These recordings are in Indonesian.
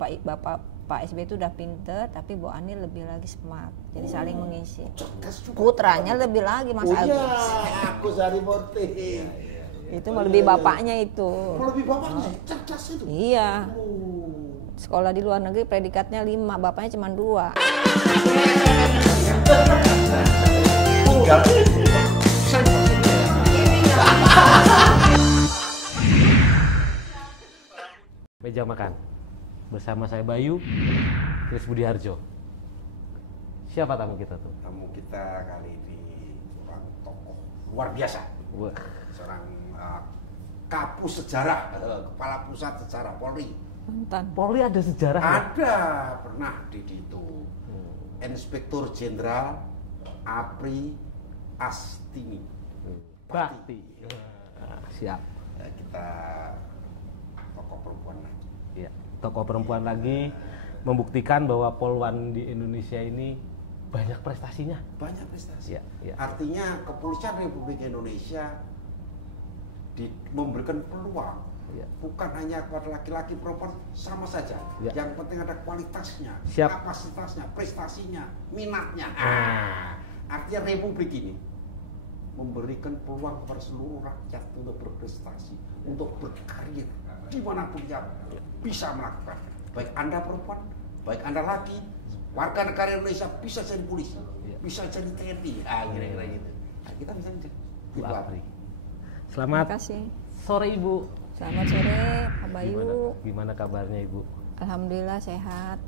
Pak SBY itu udah pinter, tapi Bu Ani lebih lagi smart. Jadi saling mengisi. Cerdas juga. Putranya lebih lagi Mas Agus. Agus Harimurti. Itu lebih bapaknya itu. Lebih bapaknya, cerdas itu. Iya. Sekolah di luar negeri predikatnya 5, bapaknya cuma 2. Meja makan bersama saya Bayu, Chris Budiharjo. Siapa tamu kita tuh? Tamu kita kali ini seorang tokoh luar biasa. Wah. Seorang kapus sejarah, kepala pusat sejarah Polri. Mantan. Polri ada sejarah. Ada, pernah di itu. Inspektur Jenderal Apri Astini. Bakti. Siap. Kita tokoh perempuan lagi. Ya, tokoh perempuan lagi membuktikan bahwa Polwan di Indonesia ini banyak prestasinya. Banyak prestasi. Ya, ya. Artinya kepolisian Republik Indonesia memberikan peluang, Ya. bukan hanya kepada laki-laki, perempuan sama saja. Ya. Yang penting ada kualitasnya, Siap. kapasitasnya, prestasinya, minatnya. Ah. Artinya Republik ini memberikan peluang kepada seluruh rakyat untuk berprestasi, untuk berkarir dimanapun dia bisa melakukan. Baik Anda perempuan, baik Anda laki, warga negara Indonesia bisa jadi polisi, bisa jadi TNI, kira-kira gitu. Nah, kita bisa jadi Bu Ibu Apri. Apri. Terima Selamat kasih. sore Ibu. Selamat sore Pak Bayu. Gimana kabarnya Ibu? Alhamdulillah sehat.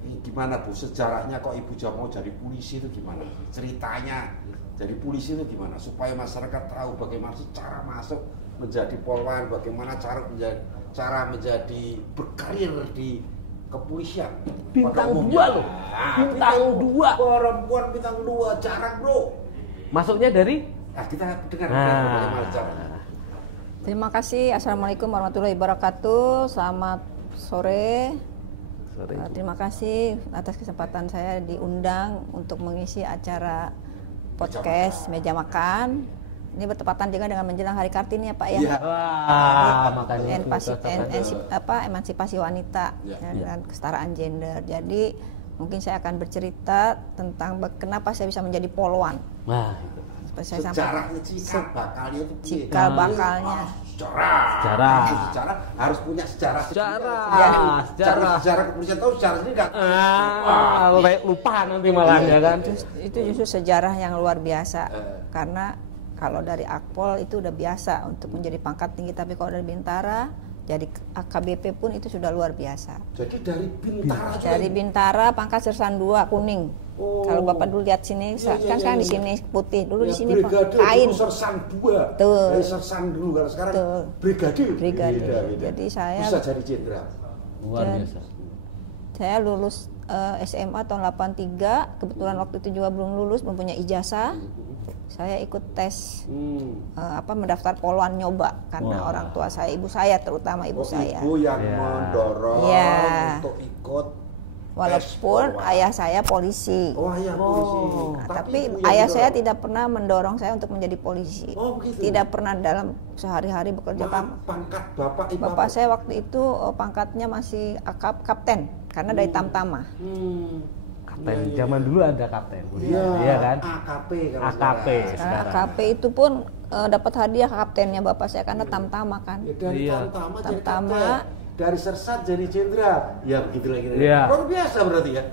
Ini gimana Bu, sejarahnya kok Ibu Jam mau jadi polisi itu gimana? Ceritanya jadi polisi itu gimana? Supaya masyarakat tahu bagaimana sih cara masuk menjadi polwan, bagaimana cara menjadi berkarir di kepolisian. Bintang Pada umumnya. 2 loh. Bintang 2. Perempuan bintang 2, jarang bro. Masuknya dari? Nah, kita dengar Nah. bagaimana caranya. Terima kasih. Assalamualaikum warahmatullahi wabarakatuh. Selamat sore. Sore. Terima kasih atas kesempatan saya diundang untuk mengisi acara podcast Meja Makan. Ini bertepatan juga dengan menjelang Hari Kartini ya Pak ya. Iya. Wah, makanya Emansipasi wanita Ya. ya, dengan kesetaraan gender. Jadi mungkin saya akan bercerita tentang kenapa saya bisa menjadi polwan. Wah, itu. Seperti saya Sejarahnya cikal bakalnya itu piye? Cikal bakalnya. Sejarah. Sejarah harus punya sejarah. Sejarah. Ya, Sejarah. sejarah kepolisian tahu sejarah sendiri enggak? Lupa nanti malah ya kan. Itu justru sejarah yang luar biasa. Karena kalau dari Akpol itu udah biasa untuk menjadi pangkat tinggi, tapi kalau dari Bintara jadi AKBP pun itu sudah luar biasa. Jadi dari Bintara juga. Dari Bintara pangkat Sersan 2 kuning. Oh. Kalau Bapak dulu lihat sini, Iya, kan sekarang di iya. sini putih, dulu di Ya, sini brigade kain. dulu Sersan 2. Betul. Dari Sersan dulu, kalau sekarang Betul. brigade. Brigade. Beda. Jadi saya bisa jadi jenderal. Luar biasa. Saya lulus SMA tahun 83, kebetulan waktu itu juga belum lulus, belum punya ijazah. Saya ikut tes mendaftar polwan nyoba karena Wah. orang tua saya, ibu saya terutama ibu saya. Ibu yang Ya. mendorong Ya. untuk ikut Walaupun tes polwan. ayah saya polisi. Oh iya polisi. Nah, tapi ibu yang ayah saya mendorong. tidak pernah mendorong saya untuk menjadi polisi. Oh, begitu. Tidak pernah dalam sehari-hari bekerja. Maaf, pangkat bapak ibu. Bapak saya waktu itu pangkatnya masih kapten karena dari Tamtama. Kapten. Zaman dulu ada kapten. Iya, Iya kan? AKP kalau AKP. sekarang. Karena Sekarang. AKP itu pun dapat hadiah kaptennya bapak saya karena Tamtama kan. Ya, dari Iya. Tamtama jadi Tamtama. kapten. Dari Sersan jadi jenderal. Ya begitu lagi. Iya. Luar biasa berarti ya.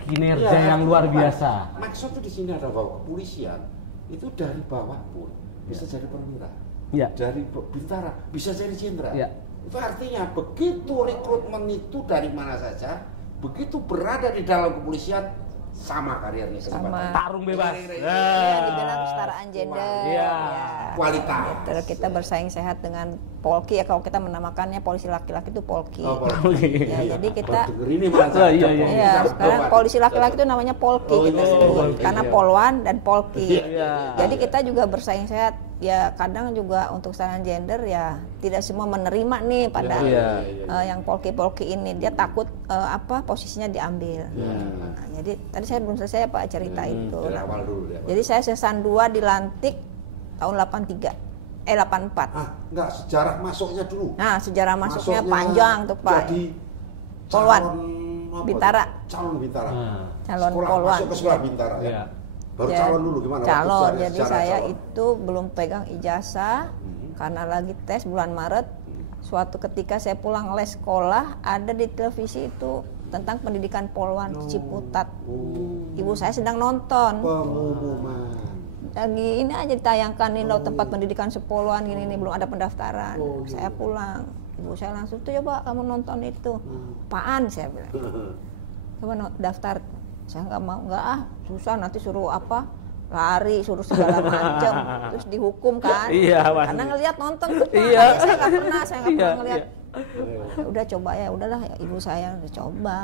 Kinerja Ya, yang luar Pak. biasa. Maksudnya di sini ada bahwa kepolisian itu dari bawah pun bisa jadi perwira. Iya. Dari Bintara bisa jadi jenderal. Iya. Itu artinya begitu rekrutmen itu dari mana saja, begitu berada di dalam kepolisian sama karirnya Sama. Tarung bebas. Iya, dibilang kesetaraan gender. Iya. Kualitas. Gitu. Kita bersaing sehat dengan Polki ya, kalau kita menamakannya polisi laki-laki itu Polki. Oh, Polri. Ya, jadi kita Denger ini malah Oh, iya, ada iya. iya, polisi sekarang sama polisi laki-laki itu namanya Polki Oh, kita iya, sebut. Polki, Karena iya. Polwan dan Polki. Iya. Jadi kita juga bersaing sehat. Ya kadang juga untuk kesetaraan gender ya tidak semua menerima nih pada Iya. yang Polki-Polki ini. Dia takut posisinya diambil. Nah, jadi tadi saya belum selesai Pak cerita itu. Dari Nah, awal dulu ya. jadi saya Sersan 2 dilantik tahun 84. Enggak, sejarah masuknya dulu. Nah, sejarah masuknya panjang tuh Pak. Jadi Poluan. Calon Bintara. Calon Bintara. Calon Sekolah, Poluan. masuk ke sekolah Bintara ya. Iya. Baru Ya, calon dulu gimana? calon. Waktu Jadi secara saya calon. itu belum pegang ijazah karena lagi tes bulan Maret. Suatu ketika saya pulang les sekolah, ada di televisi itu tentang pendidikan poluan di Ciputat. Ibu saya sedang nonton. Pengumuman. Lagi ini aja ditayangkan nih loh tempat pendidikan sepoluan gini nih, belum ada pendaftaran. Saya pulang. Ibu saya langsung tuh coba kamu nonton itu. Apaan saya bilang. Coba daftar. Saya nggak mau, nggak susah nanti suruh apa lari suruh segala macam terus dihukum kan. Iya, karena ngelihat nonton tuh Pak. Iya. Saya nggak pernah Iya, ngelihat. Udah coba ya udahlah ya, ibu saya udah coba.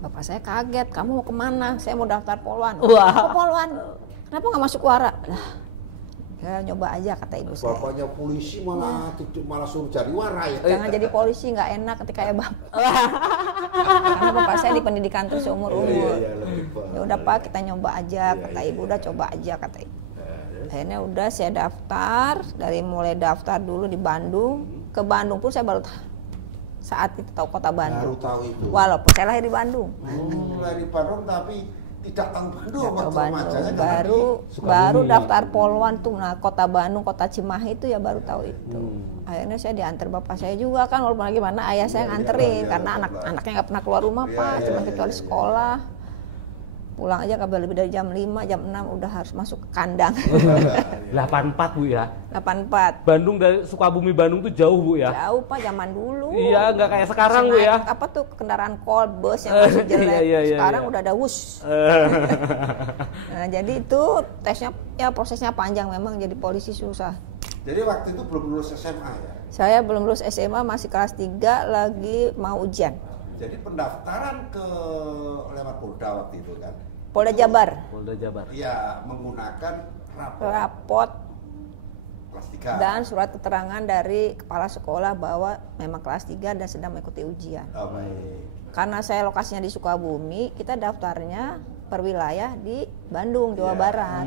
Bapak saya kaget, kamu mau kemana? Saya mau daftar poluan. Wah. Apa poluan? Kenapa nggak masuk wara? Lah, ya nyoba aja kata ibu saya. Bapaknya polisi malah suruh cari wara ya. Jangan jadi polisi, nggak enak ketika ya bapak. Karena bapak saya di pendidikan terus seumur umur. Iya, lebih baik. Ya udah Pak, kita nyoba aja kata ibu. Udah coba aja kata ibu. Akhirnya udah saya daftar, dari mulai daftar dulu di Bandung. Ke Bandung pun saya baru saat itu tahu kota Baru Bandung. tahu itu. Walaupun saya lahir di Bandung. Lahir di Bandung tapi tidak tahu Bandung Nggak tahu waktu Bandung. remajanya Baru daftar poluan tuh, nah kota Bandung, kota Cimahi itu ya baru tahu itu. Akhirnya saya diantar bapak saya juga kan, walaupun gimana ayah saya nganterin karena anaknya nggak pernah keluar rumah Pak, cuma kecuali sekolah. Pulang aja nggak boleh lebih dari jam 5, jam 6 udah harus masuk ke kandang. 84 Bu ya. 84. Bandung dari Sukabumi Bandung tuh jauh Bu ya. Jauh Pak, zaman dulu. Iya, nggak kayak sekarang Bu Naik ya. apa tuh kendaraan kol, bus yang masih jelek. Iya, Sekarang iya. udah ada wush. Nah, jadi itu tesnya ya prosesnya panjang, memang jadi polisi susah. Jadi waktu itu belum lulus SMA ya. Saya belum lulus SMA, masih kelas 3 lagi mau ujian. Jadi pendaftaran ke lewat Polda waktu itu kan. Polda Jabar. Polda Jabar. Iya, menggunakan Rapot kelas 3. dan surat keterangan dari kepala sekolah bahwa memang kelas 3 dan sedang mengikuti ujian. Oh, baik. Karena saya lokasinya di Sukabumi, kita daftarnya per wilayah di Bandung, Jawa Barat.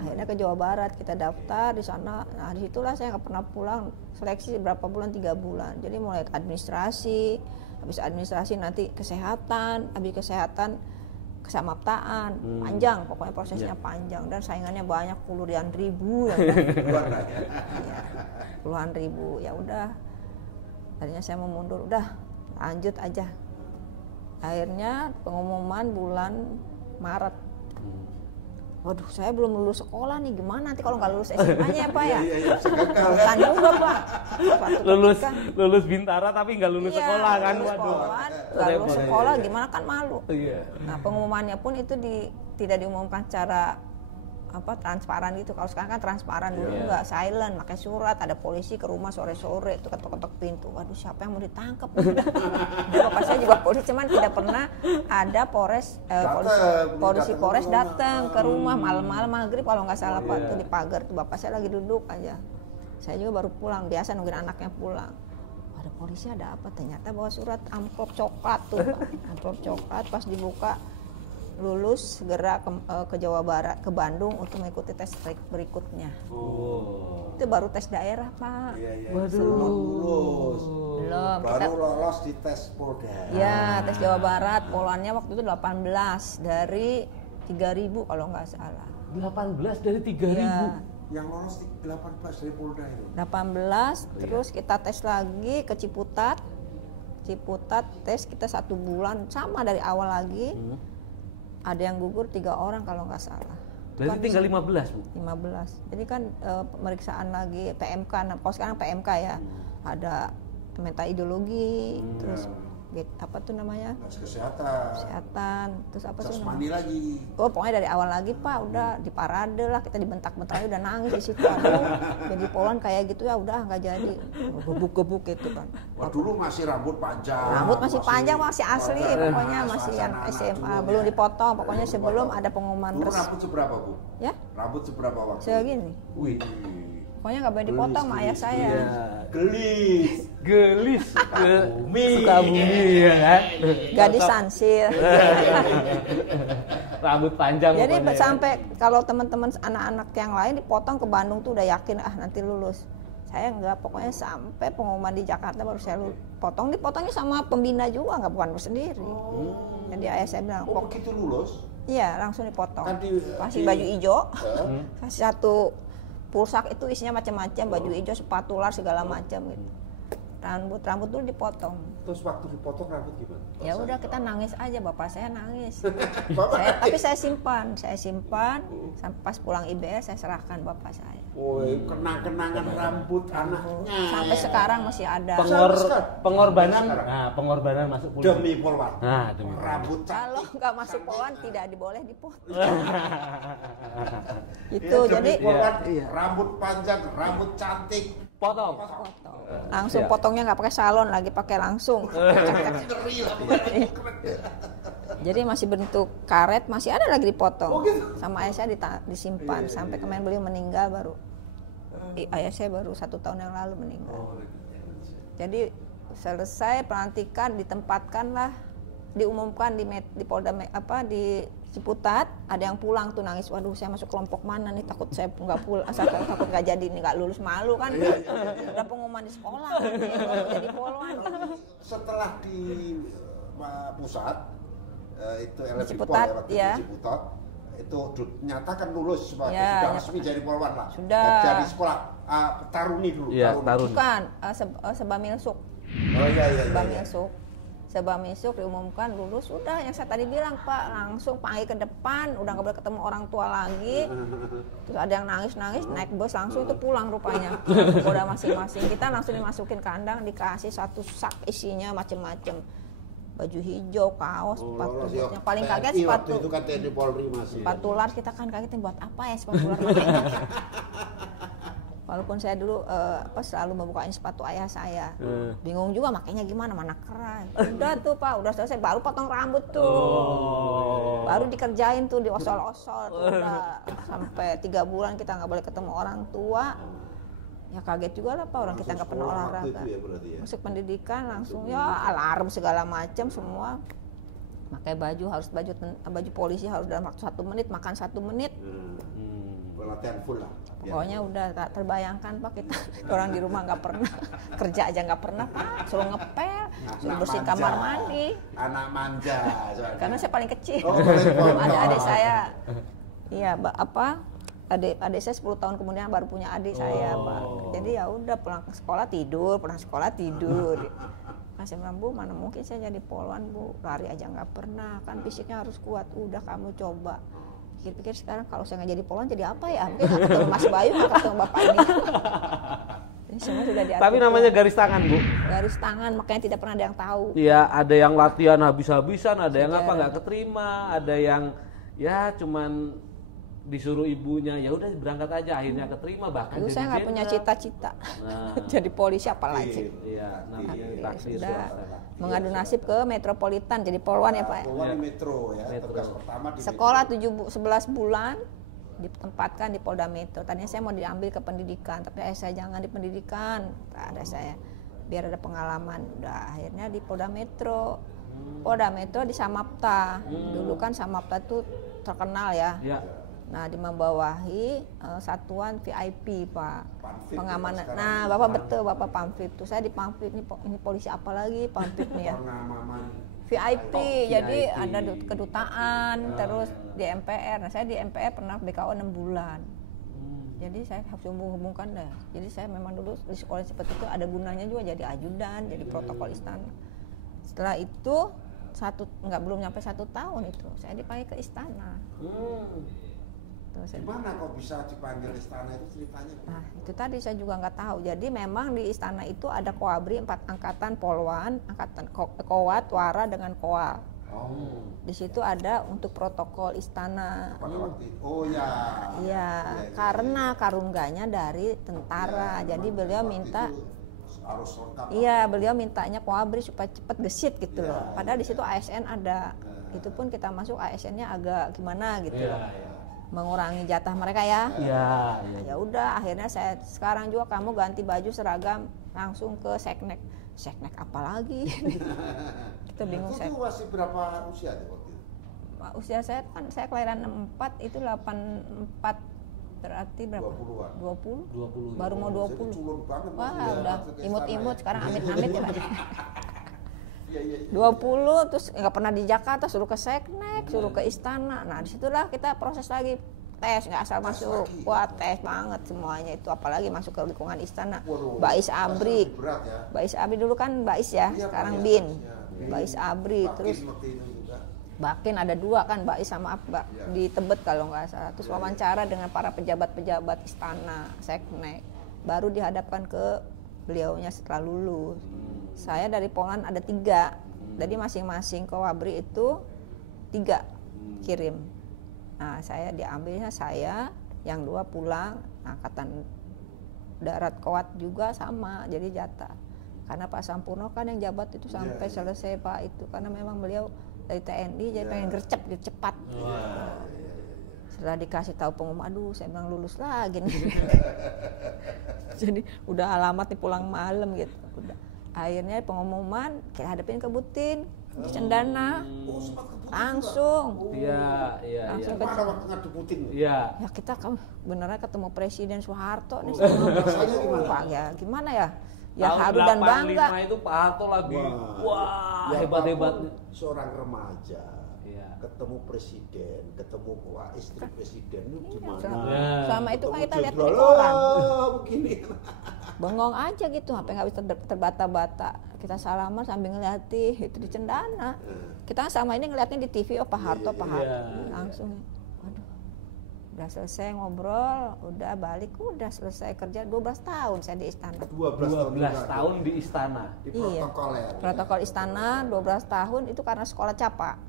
Akhirnya ke Jawa Barat kita daftar di sana. Nah, disitulah saya nggak pernah pulang. Seleksi berapa bulan? 3 bulan. Jadi mulai administrasi, habis administrasi nanti kesehatan, habis kesehatan kesamaptaan. Panjang, pokoknya prosesnya panjang dan saingannya banyak, puluhan ribu ya udah. Luar aja. Puluhan ribu. Ya udah. Akhirnya saya mau mundur, udah lanjut aja. Akhirnya pengumuman bulan Maret. Waduh, saya belum lulus sekolah nih, gimana nanti kalau nggak lulus SMA-nya ya Pak ya? Iya, segagal ya. Kan juga Pak. Suatu ketika, Lulus Bintara tapi nggak lulus iya, sekolah kan. lulus Waduh. poluan, nggak lulus sekolah gimana kan malu. Iya. Nah, pengumumannya pun itu tidak diumumkan secara transparan gitu. Kalau sekarang kan transparan, dulu nggak silent, pakai surat, ada polisi ke rumah sore-sore itu ketok-ketok pintu. Waduh, siapa yang mau ditangkap? Bapak saya juga polisi, cuman tidak pernah ada polisi Polres datang ke rumah malam-malam maghrib kalau nggak salah Pak, tuh di pagar tuh bapak saya lagi duduk aja. Saya juga baru pulang, biasa nungguin anaknya pulang. Ada polisi, ada apa? Ternyata bawa surat amplop coklat tuh, Pak. Amplop coklat, pas dibuka lulus segera ke Jawa Barat, ke Bandung untuk mengikuti tes berikutnya. Itu baru tes daerah Pak. Iya. Waduh. Lulus. Belum. Baru lolos di tes Polda. Ya, tes Jawa Barat, poluannya waktu itu 18 dari 3.000 kalau nggak salah. 18 dari 3.000. Ya, Yang lolos di 18 dari Polda itu. 18, terus kita tes lagi ke Ciputat. Tes kita 1 bulan sama dari awal lagi. Ada yang gugur 3 orang kalau nggak salah. Berarti tinggal 15 Bu. 15. Jadi kan pemeriksaan lagi PMK. Nah, kalau sekarang PMK ya. Ada meta ideologi, terus apa tuh namanya? Tes kesehatan. Terus apa sih Jasmani namanya? lagi. Oh, pokoknya dari awal lagi Pak, udah di parade lah, kita dibentak-bentak udah nangis di situ. Aduh, jadi poluan kayak gitu ya udah nggak jadi. Gebuk-gebuk gitu kan. Wah, dulu masih rambut panjang. Rambut masih panjang, masih asli, pokoknya masih yang SMA, belum dipotong, pokoknya sebelum ada pengumuman Dulu resmi. rambut seberapa Bu? Ya, Rambut seberapa waktu? segini. Wih. Pokoknya nggak boleh dipotong sama ayah saya. Gelis. Gelis ke Sukabumi. Sukabumi ya kan. Gadis Sansil. Rambut panjang. Jadi pokoknya. sampai kalau teman-teman anak-anak yang lain dipotong ke Bandung tuh udah yakin nanti lulus. Saya enggak, pokoknya sampai pengumuman di Jakarta baru saya potong. Dipotongnya sama pembina juga, nggak bukan sendiri. Jadi ayah saya bilang, Oh begitu lulus? iya langsung dipotong. Kan Kasih baju hijau, kasih satu pulsak itu isinya macam-macam, baju hijau, sepatu lar segala macam gitu. Rambut dulu dipotong. Terus waktu dipotong rambut gimana? Ya udah kita nangis aja, bapak saya nangis. Bapak Tapi saya simpan sampai pas pulang IBS saya serahkan bapak saya. Woi, kenang-kenangan rambut anaknya. Sampai sekarang masih ada. Pengorbanan masuk polisi. Demi Polwan. Nah, demi Rambut Kalau nggak masuk Polwan tidak diboleh dipotong. Itu Iya, jadi demi Polwan, Iya. rambut panjang, rambut cantik. potong. langsung Iya. potongnya nggak pakai salon lagi, pakai langsung. Ngeri lah, bukan lagi keren. Jadi masih bentuk karet, masih ada lagi dipotong. Oh, gitu? Sama ayah saya disimpan sampai kemarin beliau meninggal baru. Ayah saya baru 1 tahun yang lalu meninggal. Jadi selesai pelantikan, ditempatkanlah, diumumkan di Polda di Ciputat, ada yang pulang tuh nangis, waduh saya masuk kelompok mana nih, takut saya nggak pulang, takut nggak jadi nih, nggak lulus, malu kan. Udah pengumuman di sekolah kan, jadi polwan. Setelah di pusat itu LFI Ciputat, Pol, ya. Di Ciputat itu nyatakan lulus sebagai Ya, sudah resmi jadi polwan lah. Sudah. Dari sekolah Taruni dulu. Iya, Taruni. Taruni. Bukan, Sebamilsuk. Oh iya. Sebamilsuk diumumkan lulus, udah yang saya tadi bilang Pak, langsung panggil ke depan, udah nggak boleh ketemu orang tua lagi. Terus ada yang nangis naik bus langsung itu pulang rupanya. Udah masing-masing, kita langsung dimasukin kandang, dikasih 1 sak isinya macem-macem, baju hijau, kaos, sepatu. Yang paling kaget sepatu. Waktu itu kan TNI Polri masih. Sepatu lar, kita kan kagetin buat apa ya sepatu lar makanya. Walaupun saya dulu selalu membukain sepatu ayah saya, bingung juga makanya gimana, mana keran. Udah tuh Pak, udah selesai, baru potong rambut tuh, baru dikerjain tuh, diosol-osol tuh, udah sampai 3 bulan kita nggak boleh ketemu orang tua. Ya kaget juga lah Pak, orang kita nggak pernah olahraga. Masuk pendidikan langsung ya alarm segala macam semua. Pakai baju harus baju polisi harus dalam waktu 1 menit, makan 1 menit. Latihan full lah. Pokoknya udah tak terbayangkan Pak, kita orang di rumah nggak pernah, kerja aja nggak pernah Pak, suruh ngepel, suruh bersihin kamar mandi. Anak manja. Karena saya paling kecil, paling ada pondok. adik saya, iya adik saya 10 tahun kemudian baru punya adik saya Pak. Jadi ya udah pulang sekolah tidur. Masih bilang, Bu, mana mungkin saya jadi polwan Bu, lari aja nggak pernah, kan fisiknya harus kuat. Udah kamu coba. Pikir-pikir sekarang kalau saya nggak jadi polwan jadi apa ya? Mungkin nggak ketemu Mas Bayu, nggak ketemu Bapak ini. Ini semua sudah diatur. Tapi namanya garis tangan, Bu. Garis tangan, makanya tidak pernah ada yang tahu. Iya, ada yang latihan habis-habisan, ada yang Iya. apa nggak keterima, ada yang ya cuman disuruh ibunya, ya udah berangkat aja, akhirnya keterima, bahkan Dulu jadi saya nggak punya jenderal. cita-cita Nah. jadi polisi apalagi. Iya, namanya takdir Sudah swasta. mengadu nasib ke Metropolitan jadi polwan ya Pak. Polwan di Metro ya. Metro. Tugas pertama di Sekolah 11 bulan ditempatkan di Polda Metro. Tadinya saya mau diambil ke pendidikan, tapi ayah saya jangan di pendidikan. Ada saya biar ada pengalaman. Udah akhirnya di Polda Metro. Polda Metro di Samapta. Dulu kan Samapta tuh terkenal ya. Iya. Nah, membawahi satuan VIP Pak, Pamfit pengamanan. ya, sekarang. Nah, Bapak betul, Bapak Pamfit tuh. Saya di Pamfit ini polisi apa lagi Pamfit nih ya? Pengamanan VIP, jadi VIP. ada kedutaan, terus di MPR. Nah, saya di MPR pernah BKO 6 bulan. Jadi saya harus hubung-hubungkan deh. Jadi saya memang dulu di sekolah seperti itu ada gunanya juga jadi ajudan, jadi protokol istana. Setelah itu belum nyampe 1 tahun itu saya dipanggil ke istana. Tuh, saya- Gimana kok bisa dipanggil istana itu ceritanya? Nah, itu tadi saya juga nggak tahu. Jadi memang di istana itu ada Koabri 4 angkatan polwan, angkatan Kowat, Wara dengan Koal. Oh, Di situ ada untuk protokol istana. pada waktu itu. Oh ya. Iya, karena karungganya dari tentara. Ya, Jadi memang beliau waktu minta itu harus lengkap. iya, beliau mintanya Koabri supaya cepet gesit gitu Iya, loh. Padahal di iya. situ ASN ada. Itu pun kita masuk ASN-nya agak gimana gitu Iya, loh. iya. Mengurangi jatah mereka ya. Iya, Nah, ya udah akhirnya saya sekarang juga kamu ganti baju seragam langsung ke seknek apa lagi. Kita bingung. Itu masih berapa usia tuh waktu itu? Usia saya kan saya kelahiran 64 itu 84 berarti berapa? 20-an. 20? 20. Baru mau Jadi 20. culun banget. Wah, Mas, ya, udah masuk ke imut-imut istana sekarang ya. amit-amit ya. Pak. Iya, iya, iya. 20 terus nggak pernah di Jakarta, suruh ke Seknek, suruh ke istana. Nah disitulah kita proses lagi tes, nggak asal masuk. lagi. Wah tes banget semuanya itu, apalagi masuk ke lingkungan istana. Waduh, Bais pasti Abri, lebih berat ya. Bais Abri dulu kan Bais ya, Iya, sekarang Pak, Bin. ya. Bais Abri, Bakin terus waktu itu juga. Bakin ada 2 kan, Bais sama Abba Iya. di Tebet kalau nggak salah. Terus Iya, wawancara dengan para pejabat-pejabat istana, Seknek, baru dihadapkan ke beliaunya setelah lulus. Saya dari Polan ada 3, jadi masing-masing ke Wabri itu 3 kirim. Nah saya diambilnya saya, yang 2 pulang, angkatan darat Kowat juga sama, jadi jatah. Karena Pak Sampurno kan yang jabat itu sampai Iya. selesai Pak itu, karena memang beliau dari TNI jadi Iya. pengen gercep gitu cepat. Setelah dikasih tahu pengumuman, aduh saya bilang lulus lagi nih. Jadi udah alamat nih pulang malam gitu. Udah. Akhirnya pengumuman kita hadapin ke Butin di Cendana, Oh, sempat ke Putin langsung. Iya, iya, iya. Langsung juga. Mana waktu ngadu Putin? Iya. Ya kita beneran ketemu Presiden Soeharto nih. rasanya gimana? Pak ya gimana ya? Ya Tahun haru dan bangga. 85 itu Pak Harto lagi. Wah, ya hebat-hebat. apapun Seorang remaja Iya. ketemu presiden, ketemu istri presiden itu gimana? Ya. Sama itu kan Ketemu kita lihat di jenderal, koran. begini. Bengong aja gitu, sampai nggak bisa terbata-bata. Kita salaman sambil ngeliatin itu di Cendana. Kita sama ini ngeliatnya di TV, oh Pak Harto, Pak Harto. Iya. Langsung, waduh, udah selesai ngobrol, udah balik, udah selesai kerja 12 tahun saya di istana. 12 tahun di istana. Di Iya. protokol ya. Protokol istana 12 tahun itu karena sekolah capa.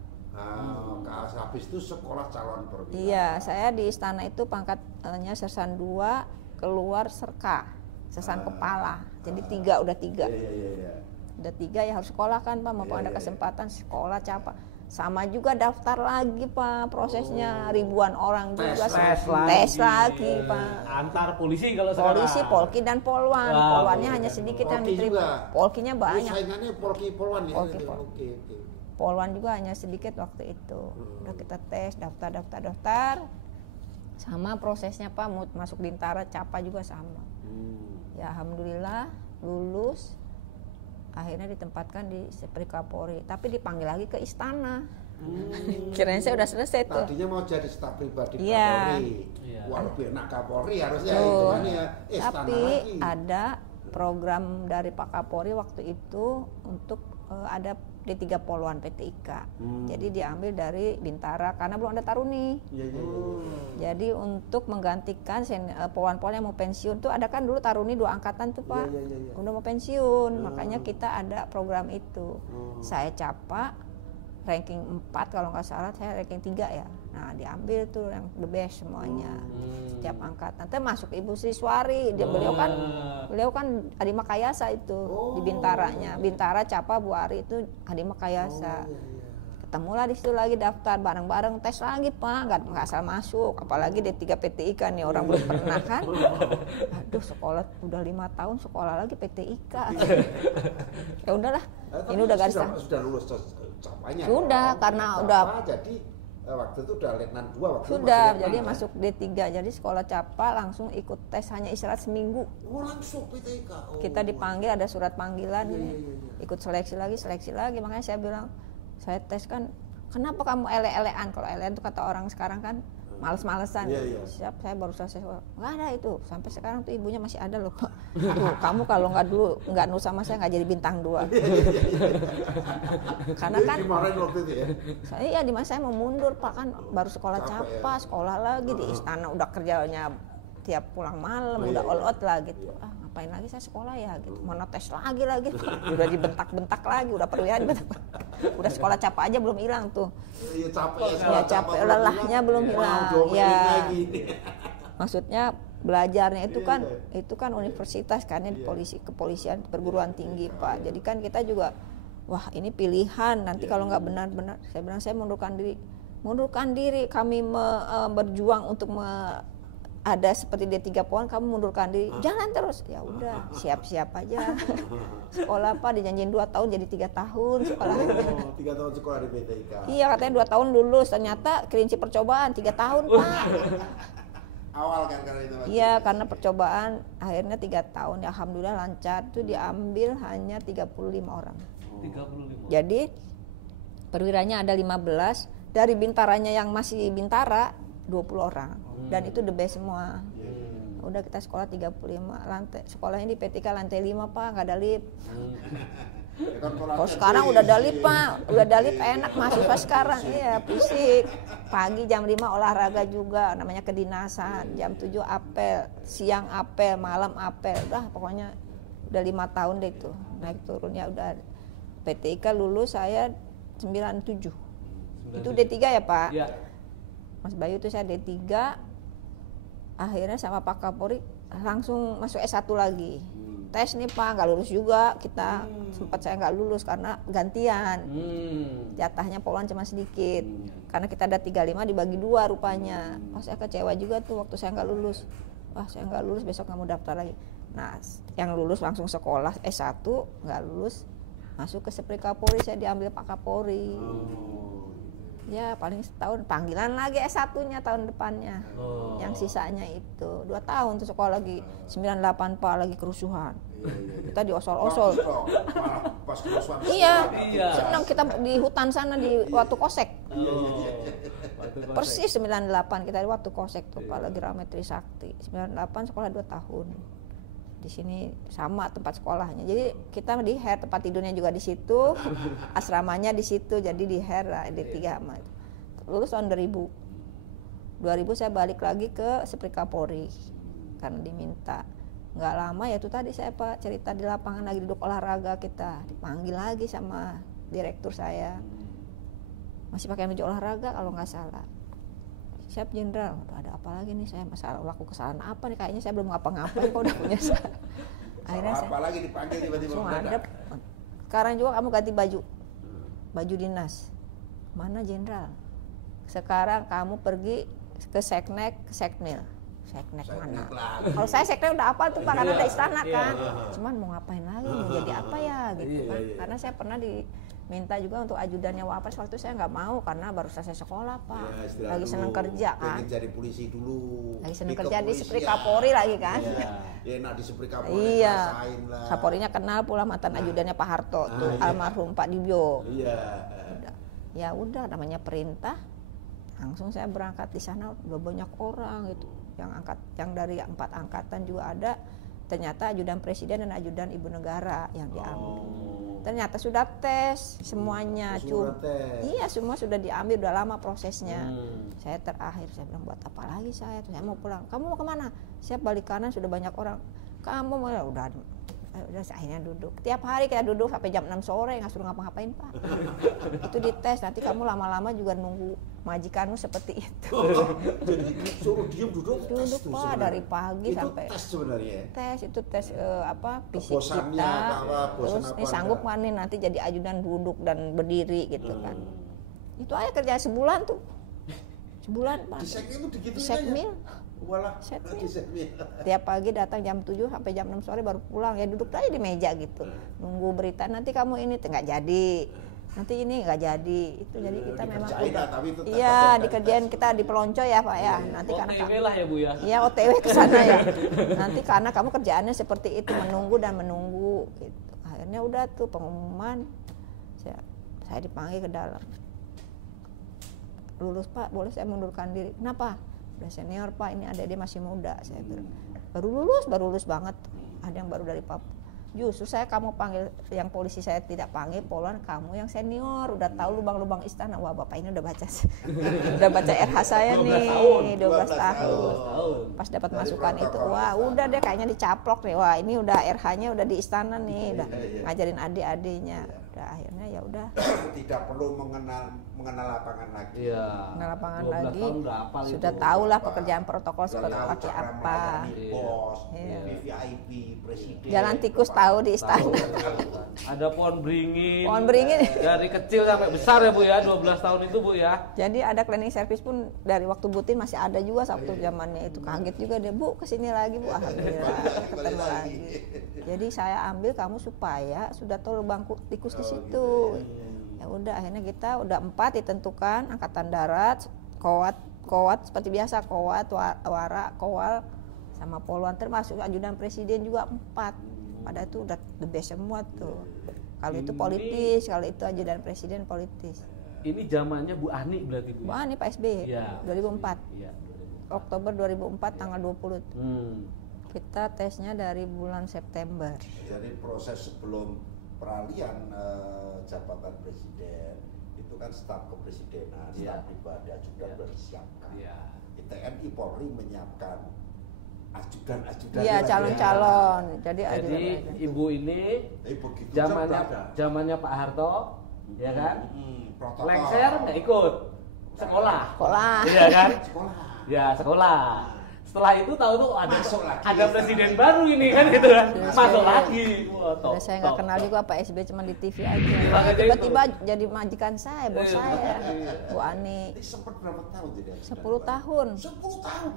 Habis itu sekolah calon perwira. Iya, saya di istana itu pangkatnya sersan 2, keluar serka, sersan kepala. Jadi 3, udah 3. Iya. Udah 3 ya harus sekolah kan Pak, maupun ada kesempatan sekolah capa. Sama juga daftar lagi Pak, prosesnya ribuan orang juga. Tes lagi Pak. Antar polisi kalau sekarang. Polisi, Polki dan Polwan. Wah, Polwannya Polki hanya dan sedikit yang Polki juga. diterima. Polkinya Ini banyak. saingannya Polki Polwan ya. Polki, Oke, Polki. oke. Polwan juga hanya sedikit waktu itu. Udah kita tes, daftar. Sama prosesnya Pak, mau masuk Bintara, Capa juga sama. Ya alhamdulillah lulus. Akhirnya ditempatkan di Sepri Kapolri, tapi dipanggil lagi ke istana. Kirain saya udah selesai tuh. Tadinya mau jadi staf pribadi Iya. Kapolri. Iya. Wah, lebih enak Kapolri harusnya Tuh. itu kan ya. Istana Tapi lagi. ada program dari Pak Kapolri waktu itu untuk ada D3 Polwan PT IKA. Jadi diambil dari Bintara karena belum ada Taruni. Iya. Jadi untuk menggantikan polwan-polwan yang mau pensiun tuh ada kan dulu Taruni 2 angkatan tuh Pak. Iya. Udah mau pensiun, makanya kita ada program itu. Saya capa ranking 4 kalau nggak salah, saya ranking 3 ya. Nah diambil tuh yang the best semuanya. Setiap angkatan. Termasuk Ibu Siswari, beliau kan Adi Makayasa itu di Bintaranya. Bintara Capa Buari itu Adi Makayasa. Ketemulah di situ lagi daftar bareng-bareng tes lagi Pak, nggak asal masuk, apalagi D3 PTIK nih orang belum pernah kan. Aduh sekolah udah 5 tahun sekolah lagi PTIK. Ya udahlah, ini udah garis sudah lulus capanya. Sudah, karena udah jadi waktu itu udah letnan 2 waktu sudah, itu jadi masuk D3, jadi sekolah Capa langsung ikut tes hanya istirahat seminggu. Oh, langsung PTIK. Oh. Kita dipanggil, ada surat panggilan, ikut seleksi lagi, makanya saya bilang, saya tes kan, kenapa kamu ele-elean? Kalau ele-elean itu kata orang sekarang kan males-malesan. Iya. Siap, saya baru selesai sekolah. Nggak ada itu, sampai sekarang tuh ibunya masih ada loh. Tuh, kamu kalau nggak nurut sama saya nggak jadi bintang 2. Karena kan Kemarin waktu itu ya. saya di masa saya mau mundur Pak, kan baru sekolah Capek Capa, ya. sekolah lagi di istana udah kerjanya tiap pulang malam, udah all out lah gitu. Ngapain lagi saya sekolah ya gitu, mana tes lagi udah dibentak-bentak lagi, udah perwira dibentak. Udah sekolah Capa aja belum hilang tuh. Iya capek Ya capek, lelahnya belum hilang. Ya maksudnya belajarnya itu kan universitas kan ya, di kepolisian perguruan tinggi Pak. Jadi kan kita juga wah ini pilihan nanti kalau nggak benar-benar, saya bilang saya mundurkan diri kami berjuang untuk ada seperti D3 Polwan, kamu mundurkan diri, jalan terus. Ya udah, siap-siap aja. Sekolah Pak dijanjiin 2 tahun jadi 3 tahun sekolah. 3 tahun sekolah di PTIK. Iya katanya 2 tahun lulus, ternyata kelinci percobaan 3 tahun Pak. awal kan karena itu. Iya, karena percobaan akhirnya 3 tahun. Ya, alhamdulillah lancar. Itu diambil hanya 35 orang. 35. Jadi perwiranya ada 15, dari bintaranya yang masih bintara 20 orang. Dan itu the best semua. Udah kita sekolah 35 lantai. Sekolahnya di P3 lantai 5, Pak, nggak ada lift. Ya kan Kalau sekarang udah ada lift, Pak. Udah ada lift, enak mahasiswa sekarang. Iya, fisik. Pagi jam 5 olahraga juga, namanya kedinasan. Jam 7 apel, siang apel, malam apel. Udah pokoknya udah 5 tahun deh itu. Naik turunnya udah. PTIK lulus saya 97. Itu D3 ya, Pak? Iya. Mas Bayu itu saya D3. Akhirnya sama Pak Kapolri langsung masuk S1 lagi. Tes nih Pak, nggak lulus juga kita. Sempat saya nggak lulus karena gantian. Jatahnya Poluan cuma sedikit. Karena kita ada 35 dibagi 2 rupanya. Oh, saya kecewa juga tuh waktu saya nggak lulus. Wah, saya nggak lulus, besok nggak mau daftar lagi. Nah, yang lulus langsung sekolah S1, nggak lulus masuk ke Sepri Kapolri, saya diambil Pak Kapolri. Ya paling setahun, panggilan lagi S1-nya tahun depannya. Yang sisanya itu 2 tahun tuh sekolah lagi. 98 Pak lagi kerusuhan. Kita diosol-osol. Pas kerusuhan. Iya. Senang kita di hutan sana di Watu Kosek. Persis 98 kita di Watu Kosek tuh Pak, lagi rame Trisakti. 98 sekolah 2 tahun. Di sini sama tempat sekolahnya. Jadi kita di HER, tempat tidurnya juga di situ, asramanya di situ. Jadi di HER lah, D3 sama itu. Lulus tahun 2000. 2000 saya balik lagi ke Sepri Kapolri karena diminta. Nggak lama ya itu tadi saya Pak cerita di lapangan lagi duduk olahraga, kita dipanggil lagi sama direktur saya. Masih pakai baju olahraga kalau nggak salah. Siap Jenderal, ada apa lagi nih, saya masalah laku kesalahan apa nih, kayaknya saya belum ngapa-ngapain kok udah punya saya. Akhirnya saya apalagi dipanggil tiba-tiba menghadap. Sekarang juga kamu ganti baju dinas. Mana Jenderal? Sekarang kamu pergi ke Seknek, ke Sekmil. Seknek mana? Kalau saya Seknek udah apa tuh Pak, karena ada istana kan. Cuman mau ngapain lagi, mau jadi apa ya gitu kan. Karena saya pernah diminta juga untuk ajudannya Wapres, waktu saya nggak mau karena baru selesai sekolah Pak. Lagi seneng kerja kan. Pengen jadi polisi dulu. Lagi seneng kerja di Sepri Kapolri lagi kan. Ya enak di Sepri Kapolri. Iya. Rasain lah. Kapolrinya kenal pula mantan ajudannya Pak Harto tuh, almarhum Pak Dibyo. Iya. Ya udah namanya perintah. Langsung saya berangkat di sana, udah banyak orang gitu. Yang dari 4 angkatan juga ada. Ternyata ajudan presiden dan ajudan ibu negara yang diambil. Ternyata sudah tes semuanya. Iya, semua sudah diambil, udah lama prosesnya. Saya terakhir, saya bilang buat apa lagi saya mau pulang. Kamu mau kemana? Saya balik kanan, sudah banyak orang. Kamu mau? Udah akhirnya duduk. Tiap hari kita duduk sampai jam 6 sore, nggak suruh ngapa-ngapain Pak. Itu dites, nanti kamu lama-lama juga nunggu majikanmu seperti itu. Jadi suruh diem duduk Pak dari pagi itu sampai tes sebenarnya. Tes itu tes fisik Bosannya kita. bosan Terus apa ini sanggup kan nih nanti jadi ajudan duduk dan berdiri gitu kan. Itu aja kerja sebulan tuh. Sebulan Pak. Di Sekmil itu digituin Sekmil. Walah, Sekmil. di Sekmil. Tiap pagi datang jam 7 sampai jam 6 sore baru pulang. Ya duduk aja di meja gitu. Nunggu berita, nanti kamu ini nggak jadi. Nanti ini nggak jadi. Itu jadi kita memang udah. Iya, dikerjain kita di pelonco ya Pak ya. Nanti karena OTW lah ya Bu ya. Iya, OTW ke sana ya. Nanti karena kamu kerjaannya seperti itu, menunggu dan menunggu gitu. Akhirnya udah tuh pengumuman. Saya dipanggil ke dalam. Lulus Pak, boleh saya mundurkan diri. Kenapa? Udah senior Pak, ini adik-adik masih muda. Saya bilang, baru lulus banget. Ada yang baru dari Papua. Justru saya kamu panggil, yang polisi saya tidak panggil, Poluan kamu yang senior, udah tahu lubang-lubang istana. Wah Bapak ini udah baca udah baca RH saya nih, 12 tahun. Pas dapat masukan itu, wah udah deh kayaknya dicaplok deh. Wah ini udah RH-nya udah di istana nih, udah ngajarin adik-adiknya. Udah akhirnya ya udah. Tidak perlu mengenal lapangan lagi. Iya. Mengenal lapangan 12 lagi. tahun udah hafal Sudah itu. tahu lah pekerjaan protokol seperti apa. Bos, Iya. VIP, presiden. Jalan tikus tahu di istana. Ada pohon beringin. Pohon beringin. Dari kecil sampai besar ya Bu ya, 12 tahun itu Bu ya. Jadi ada cleaning service pun dari waktu Butin masih ada juga waktu zamannya itu. Kaget juga dia, Bu kesini lagi Bu, alhamdulillah ketemu lagi. Jadi saya ambil kamu supaya sudah tahu lubang tikus di situ. Ya udah akhirnya kita udah 4 ditentukan, angkatan darat, Kowat, Kowat seperti biasa, Kowat, Wara, Kowal, sama Poluan, termasuk ajudan presiden juga 4. Pada itu udah the best semua tuh. Kalau itu politis, kalau itu ajudan presiden politis. Ini zamannya Bu Ani berarti Bu. Bu Ani Pak SBY, Iya. 2004. Iya. Oktober 2004 tanggal 20. Kita tesnya dari bulan September. Jadi proses sebelum peralihan jabatan presiden itu kan staf kepresidenan, Iya. staf pribadi ajudan Iya. sudah disiapkan. Iya. TNI Polri menyiapkan ajudan-ajudan. Iya, lagi. calon-calon. Jadi Jadi ajudan. ibu ini Tapi begitu zamannya Pak Harto, ya kan? protokol. Lengser nggak ikut sekolah. Sekolah. Iya kan? Sekolah. Ya sekolah. Setelah itu tahu tuh Masuk lagi. ada presiden baru ini kan gitu kan. Masuk lagi. Wah, top, Udah saya nggak top. kenal juga Pak SBY, cuma di TV aja. Makanya Tiba-tiba jadi majikan saya, bos Iya. saya, Bu Ani. Ini sempat berapa tahun jadi ajudan? 10 tahun. 10 tahun.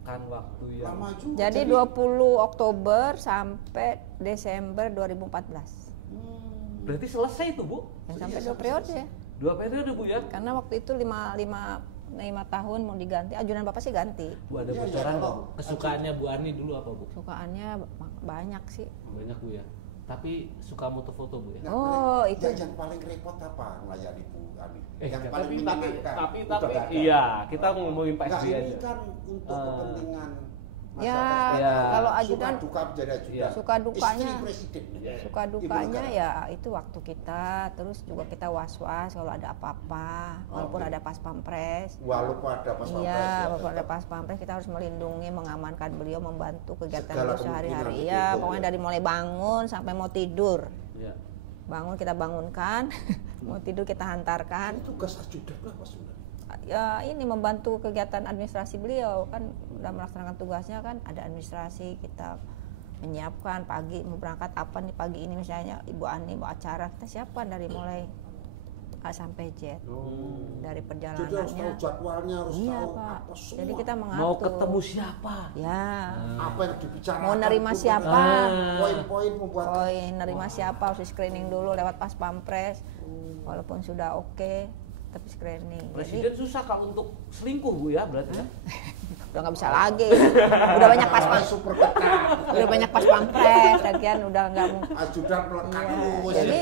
Kan waktu yang Lama juga. Jadi 20 Oktober sampai Desember 2014. berarti selesai itu Bu. Yang sampai 2 periode ya. 2 periode Bu ya. Karena waktu itu 5 tahun mau diganti, ajudan Bapak sih ganti. Bu ada Iya, bocoran iya, nggak, kalau Bu? Kesukaannya Bu Ani dulu apa Bu? Sukaannya banyak sih. Banyak Bu ya. Tapi suka foto-foto Bu ya. Oh, itu. yang paling repot apa melayani Bu Ani? Yang tapi paling menyenangkan. tapi Udah nggak ada. iya, kita ngomongin Pak Nah, SBY ini aja. kan untuk kepentingan Ya, masyarakat. ya. kalau ajudan suka duka menjadi ajudan. Iya. suka dukanya. Istri presiden. Suka Ibu dukanya negara. ya itu waktu kita, terus juga kita was-was kalau ada apa-apa, walaupun Oke. ada pas pampres. Walaupun ada pas pampres Iya, ya, walaupun ada tetap. pas pampres kita harus melindungi, mengamankan beliau, membantu kegiatan Segala beliau sehari-hari. kemungkinan Ya, itu, pokoknya ya. dari mulai bangun sampai mau tidur. Iya. Bangun kita bangunkan, mau tidur kita hantarkan. Tugas ajudan apa sebenarnya? Ya ini membantu kegiatan administrasi beliau kan udah melaksanakan tugasnya kan, ada administrasi, kita menyiapkan pagi mau berangkat apa nih pagi ini misalnya Ibu Ani mau acara, kita siapkan dari mulai A sampai Z, dari Jadi harus tahu perjalanannya. jadwalnya, harus Iya tahu Pak, apa semua. jadi kita mengatur. Mau ketemu siapa? Ya, apa yang dibicarakan. mau nerima itu siapa? kan Poin-poin membuat. nerima siapa harus di screening dulu lewat pas pampres, walaupun sudah oke tapi screening. Presiden susah kalau untuk selingkuh Bu ya berarti ya. Udah nggak bisa lagi, udah banyak pas Partai super ketat. udah banyak pas pampres, lagian udah nggak mau. Ajudan melekat Iya, terus. jadi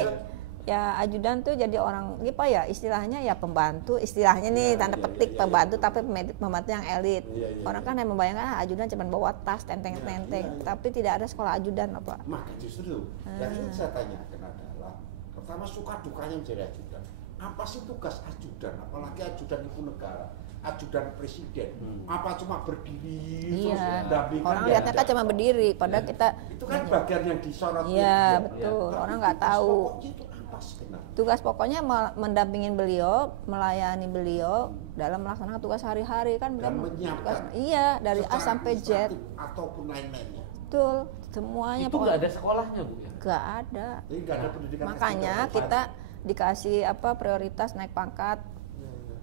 ya ajudan tuh jadi orang apa ya istilahnya ya pembantu, istilahnya nih tanda petik pembantu tapi pembantu yang elit. Iya, iya, Orang kan yang membayangkan ajudan cuma bawa tas tenteng-tenteng, tapi tidak ada sekolah ajudan apa. Maka justru yang ingin saya tanyakan adalah pertama suka dukanya menjadi ajudan. Apa sih tugas ajudan? Apalagi ajudan ibu negara, ajudan presiden. Apa cuma berdiri terus Iya, mendampingkan? orang lihatnya kan cuma berdiri, padahal kita Itu kan bagian yang disorot. iya media. betul, Tapi orang nggak tugas tahu. pokoknya itu apa sebenarnya? Tugas pokoknya mendampingin beliau, melayani beliau dalam melaksanakan tugas hari-hari kan Dan beliau menyiapkan iya dari A secara sampai Z. administratif ataupun lain-lainnya. Betul, semuanya Itu nggak ada sekolahnya Bu ya. nggak ada. Jadi nggak ada pendidikan. Makanya S3 kita dikasih apa prioritas naik pangkat,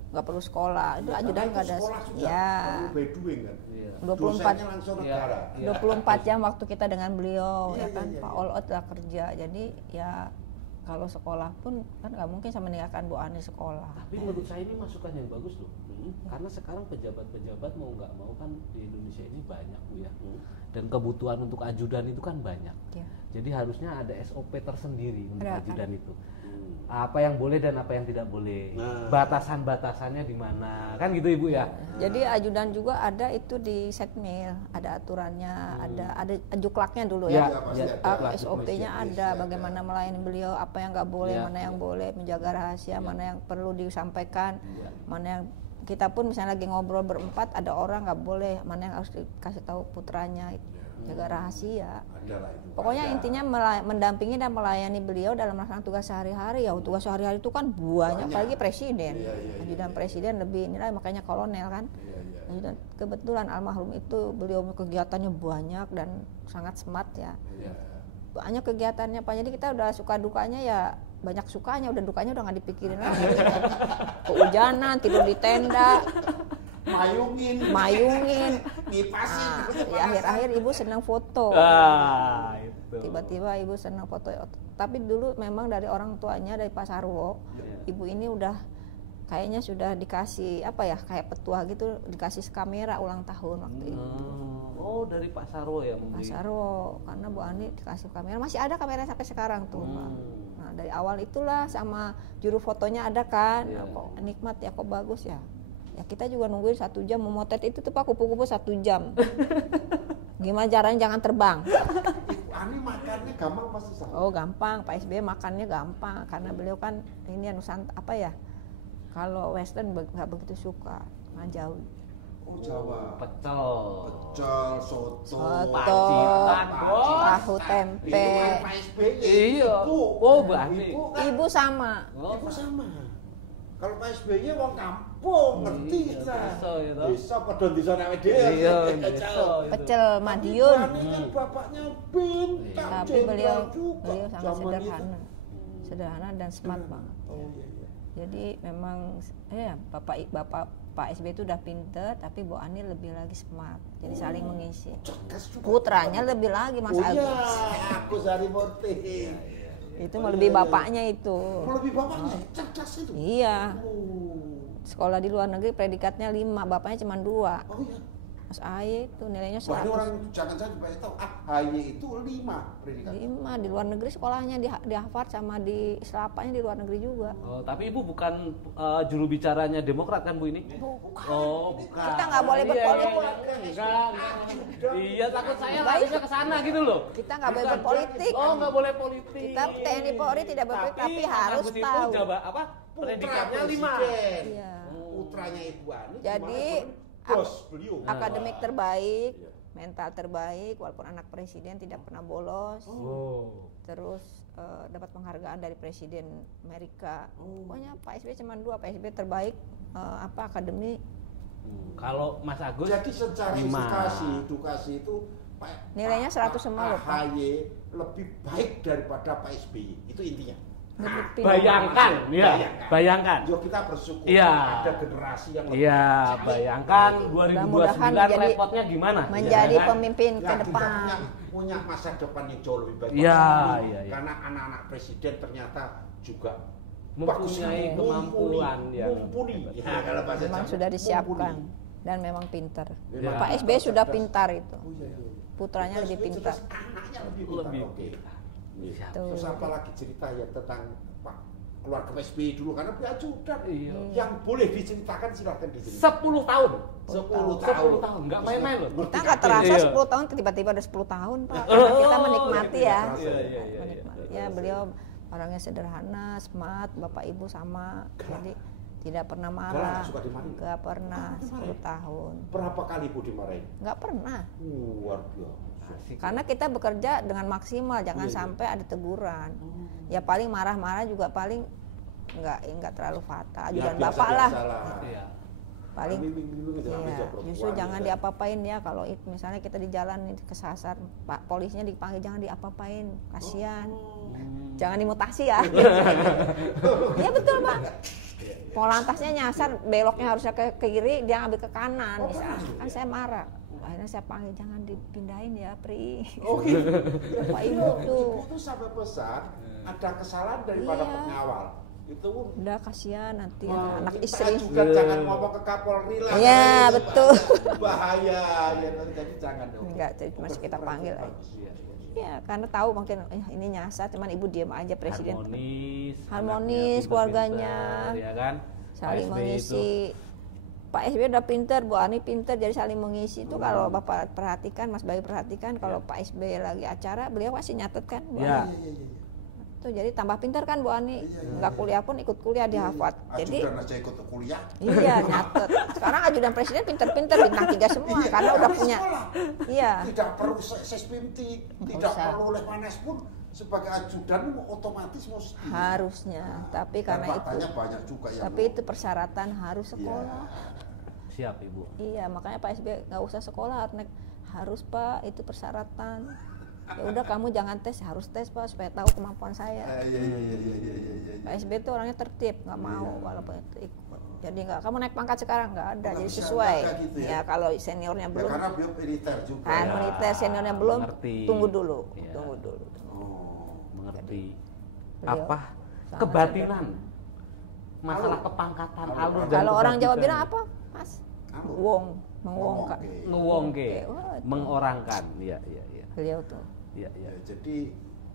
nggak perlu sekolah. Itu ajudan nggak ada. Ya, Perlu by doing kan. Iya. 24 Dosennya langsung Iya. negara. Iya. 24 jam waktu kita dengan beliau Iya, ya kan, iya, Pak iya. All Out lah kerja. Jadi ya kalau sekolah pun kan nggak mungkin saya meninggalkan Bu Ani sekolah. Tapi menurut saya ini masukan yang bagus loh. Karena sekarang pejabat-pejabat mau nggak mau kan di Indonesia ini banyak Bu ya. Dan kebutuhan untuk ajudan itu kan banyak. Ya. Jadi harusnya ada SOP tersendiri untuk Ada, ajudan itu. Apa yang boleh dan apa yang tidak boleh. Nah. Batasan-batasannya di mana. Kan gitu Ibu ya. Jadi ajudan juga ada itu di setmil, ada aturannya, ada juklaknya dulu ya. Iya, pasti ya, ada. kelas SOP-nya Pasti ada, ada. bagaimana melayani beliau, apa yang nggak boleh, Iya. mana yang boleh, menjaga rahasia, mana yang perlu disampaikan, Iya. mana yang kita pun misalnya lagi ngobrol berempat, ada orang nggak boleh, mana yang harus dikasih tahu putranya, jaga rahasia. Ada lah itu. Pokoknya Ada. intinya mendampingi dan melayani beliau dalam melaksanakan tugas sehari-hari. Ya tugas sehari-hari itu kan banyak, apalagi presiden. Iya, iya, Ajudan presiden lebih inilah makanya kolonel kan. Iya, iya. Ajudan kebetulan almarhum itu beliau kegiatannya banyak dan sangat smart ya. Iya. Banyak kegiatannya Pak. Jadi kita udah suka dukanya ya banyak sukanya, udah dukanya udah nggak dipikirin lagi. Kehujanan, tidur di tenda, mayungin. Ngipasin. Nah, di akhir-akhir ibu senang foto. Itu. Tiba-tiba ibu senang foto. Tapi dulu memang dari orang tuanya dari Pak Sarwo, ibu ini udah kayaknya sudah dikasih apa ya, kayak petua gitu, dikasih kamera ulang tahun waktu itu. Oh, dari Pak Sarwo ya membeli. Pak Sarwo, karena Bu Ani dikasih kamera, masih ada kamera sampai sekarang tuh, Pak. Nah, dari awal itulah sama juru fotonya ada kan, Iya. kok nikmat ya, kok bagus ya. Ya kita juga nungguin 1 jam memotret itu tuh Pak, kupu-kupu 1 jam. Gimana caranya jangan terbang? Ibu Ani makannya gampang pasti sama. Oh gampang, Pak SBY makannya gampang karena beliau kan ini ya Nusantara apa ya? Kalau Western nggak begitu suka, Ngajawi. Oh Jawa. Pecel. Pecel, soto, Soto, pacitan, bos. tahu tempe. Itu kan Pak SBY. Iya. Ibu. Oh, Bu Ani. Ibu kan. Ibu sama. Oh, Ibu sama. Kalau Pak SBY wong kampung, ngerti Iya, kita. desa itu. Desa padha desa nek dhewe. Iya, desa itu. Pecel Madiun. Tapi Bu Ani kan bapaknya bintang. Tapi jenderal beliau juga sangat zaman sederhana. itu. Sederhana dan smart banget. Oh iya iya. Jadi memang ya Bapak Pak SBY itu udah pinter, tapi Bu Ani lebih lagi smart. Jadi saling mengisi. Cerdas juga. Putranya lebih lagi Mas Oh iya, Agus. Agus Harimurti. Itu Oh, lebih iya, iya. bapaknya itu. Lebih bapaknya cerdas itu. Iya. Oh. Sekolah di luar negeri predikatnya 5, bapaknya cuma 2. Oh iya. Mas Aye itu nilainya Wah, ini 100. orang jangan saja supaya tahu. AHY itu 5 predikat. 5 di luar negeri sekolahnya di Harvard sama di Selapanya di luar negeri juga. Oh, tapi Ibu bukan juru bicaranya Demokrat kan Bu ini? Bukan. Oh, bukan. Kita nggak boleh berpolitik. Enggak. Iya, takut saya Baik. harusnya ke sana gitu loh. Kita nggak boleh Bukan. berpolitik. Oh, nggak boleh politik. Kita TNI Polri tidak berpolitik, tapi Mas harus Agus itu tahu. Predikatnya 5. presiden. Iya. Putranya Ibu Ani. Jadi, bos beliau. Akademik terbaik, mental terbaik, walaupun anak presiden tidak pernah bolos. Oh. Terus dapat penghargaan dari Presiden Amerika. Pokoknya Pak SBY cuma 2, Pak SBY terbaik akademi. Kalau Mas Agus Jadi secara 5. edukasi itu Nilainya 100 semua loh, Pak. AHY lebih baik daripada Pak SBY. Itu intinya. Lebih Bayangkan, ya, bayangkan. Yo kita bersyukur Iya. ada generasi yang lebih Iya, baik. bayangkan Mudah-mudahan 2029 menjadi- repotnya gimana? menjadi Ya kan? pemimpin Ya, ke kita depan. punya masa depan yang jauh lebih baik. Iya, Maksudnya, iya, iya. Karena anak-anak presiden ternyata juga Mempunyai bagus, kemampuan yang mumpuni. hebat. Ya, kalau bahasa Memang Jawa, sudah disiapkan mumpuni. dan memang pintar. Ya. Pak SBY sudah pintar itu. Oh, iya, iya. Putranya Pak lebih SBY pintar. jelas Anaknya lebih pintar. Lebih Oke. pintar. Iya. Tuh. Terus apa lagi cerita ya tentang Pak keluarga SBY dulu karena beliau ajudan. Iya. Yang boleh diceritakan silahkan diceritakan. 10 tahun. 10 10 tahun, nggak main-main loh. Kita nggak terasa Iya. 10 tahun, tiba-tiba udah 10 tahun Pak. Oh, Karena kita menikmati ya. Iya, iya, iya, Menikmati. iya. Ya beliau orangnya sederhana, smart, bapak ibu sama. Jadi tidak pernah marah. Galak, suka dimarahin? Nggak pernah, Oh, 10 dimarahin? tahun. Berapa kali Bu dimarahin? Nggak pernah. Luar biasa. Asik. Karena kita bekerja dengan maksimal, jangan Iya, iya. sampai ada teguran. Ya paling marah-marah juga paling nggak terlalu fatal. Ajudan bapak lah. Iya. Paling Bimbing-bimbing aja sama iya, meja perempuan, justru jangan ya. diapa-apain ya kalau misalnya kita di jalan nih, kesasar, Pak polisinya dipanggil jangan diapa-apain, kasihan. Jangan dimutasi ya. Iya betul Pak. Polantasnya nyasar, beloknya harusnya ke kiri, dia ngambil ke kanan. Misalnya. Kan saya marah. Akhirnya saya panggil jangan dipindahin ya, Pri. Oh gitu. Pak Ibu tuh. Ibu tuh sampai pesan ada kesalahan daripada Iya. pengawal. Itu Udah kasihan nanti wah, anak kita istri. juga jangan ngomong ke Kapolri lah. Iya, Itu betul. Bahaya ya jadi jangan dong. Enggak, jadi masih kita panggil aja. Bagus, iya, iya. Ya, karena tahu mungkin ini nyasar, cuman ibu diam aja presiden. Harmonis, Harmonis, anaknya keluarganya. pinter-pinter, ya kan? Saling Pak SBY mengisi. Pak SBY udah pinter, Bu Ani pinter, jadi saling mengisi itu kalau Bapak perhatikan, Mas Bayu perhatikan, kalau Pak SBY lagi acara, beliau pasti nyatet kan, Bu Ya. Ani. Iya, iya, iya. Tuh, jadi tambah pinter kan Bu Ani, Iya, nggak kuliah pun ikut kuliah di Harvard. Jadi Ajudan aja ikut kuliah. iya nyatet. Sekarang ajudan presiden pinter-pinter bintang 3 semua, Iya, karena udah habis punya. sekolah. Iya. Tidak perlu sespimti, tidak usah. perlu oleh panas pun sebagai ajudan otomatis mesti. Harusnya, tapi Dan karena itu. faktanya banyak juga yang Tapi itu persyaratan harus sekolah. Siap Ibu. Iya, makanya Pak SBY nggak usah sekolah, harus Pak, itu persyaratan. Ya udah kamu jangan tes, harus tes Pak supaya tahu kemampuan saya. Iya, iya, iya, iya, iya, iya. Pak SBY itu orangnya tertib, nggak mau walaupun itu ikut. Jadi nggak, kamu naik pangkat sekarang nggak ada, Nggak jadi bisa, sesuai. nggak gitu ya? Ya kalau seniornya Ya, belum, karena beliau militer juga. kan Ya, militer seniornya belum, mengerti. tunggu dulu, Iya. tunggu dulu. Oh. Mengerti. Beliau Apa sangat kebatinan masalah Alur. kepangkatan, Alur. alur dan Kalau orang Jawa kebajikan. bilang apa, Mas? Alur. Wong, mengwongkan. Oke. Ngewongke, Wah, itu. mengorangkan. Iya. Beliau tuh. Iya. Ya, jadi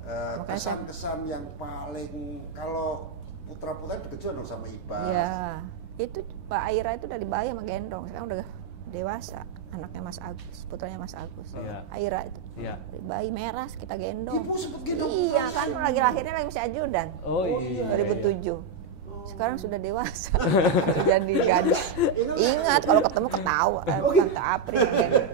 Makanya saya- kesan-kesan yang paling kalau putra-putra dikejuan dong sama Ibas. Ya, itu Pak Aira itu udah dibayar sama gendong. Sekarang udah dewasa, anaknya Mas Agus, putranya Mas Agus. Iya. Aira itu. Iya. Dari bayi merah kita gendong. Ibu sempet gendong Iya putra kan, saya. lagi lahirnya lagi masih ajudan. Oh iya. 2007. Sekarang sudah dewasa. Jadi gadis. Ingat kalau ketemu ketawa. Oh, gitu. Tante April. gendong.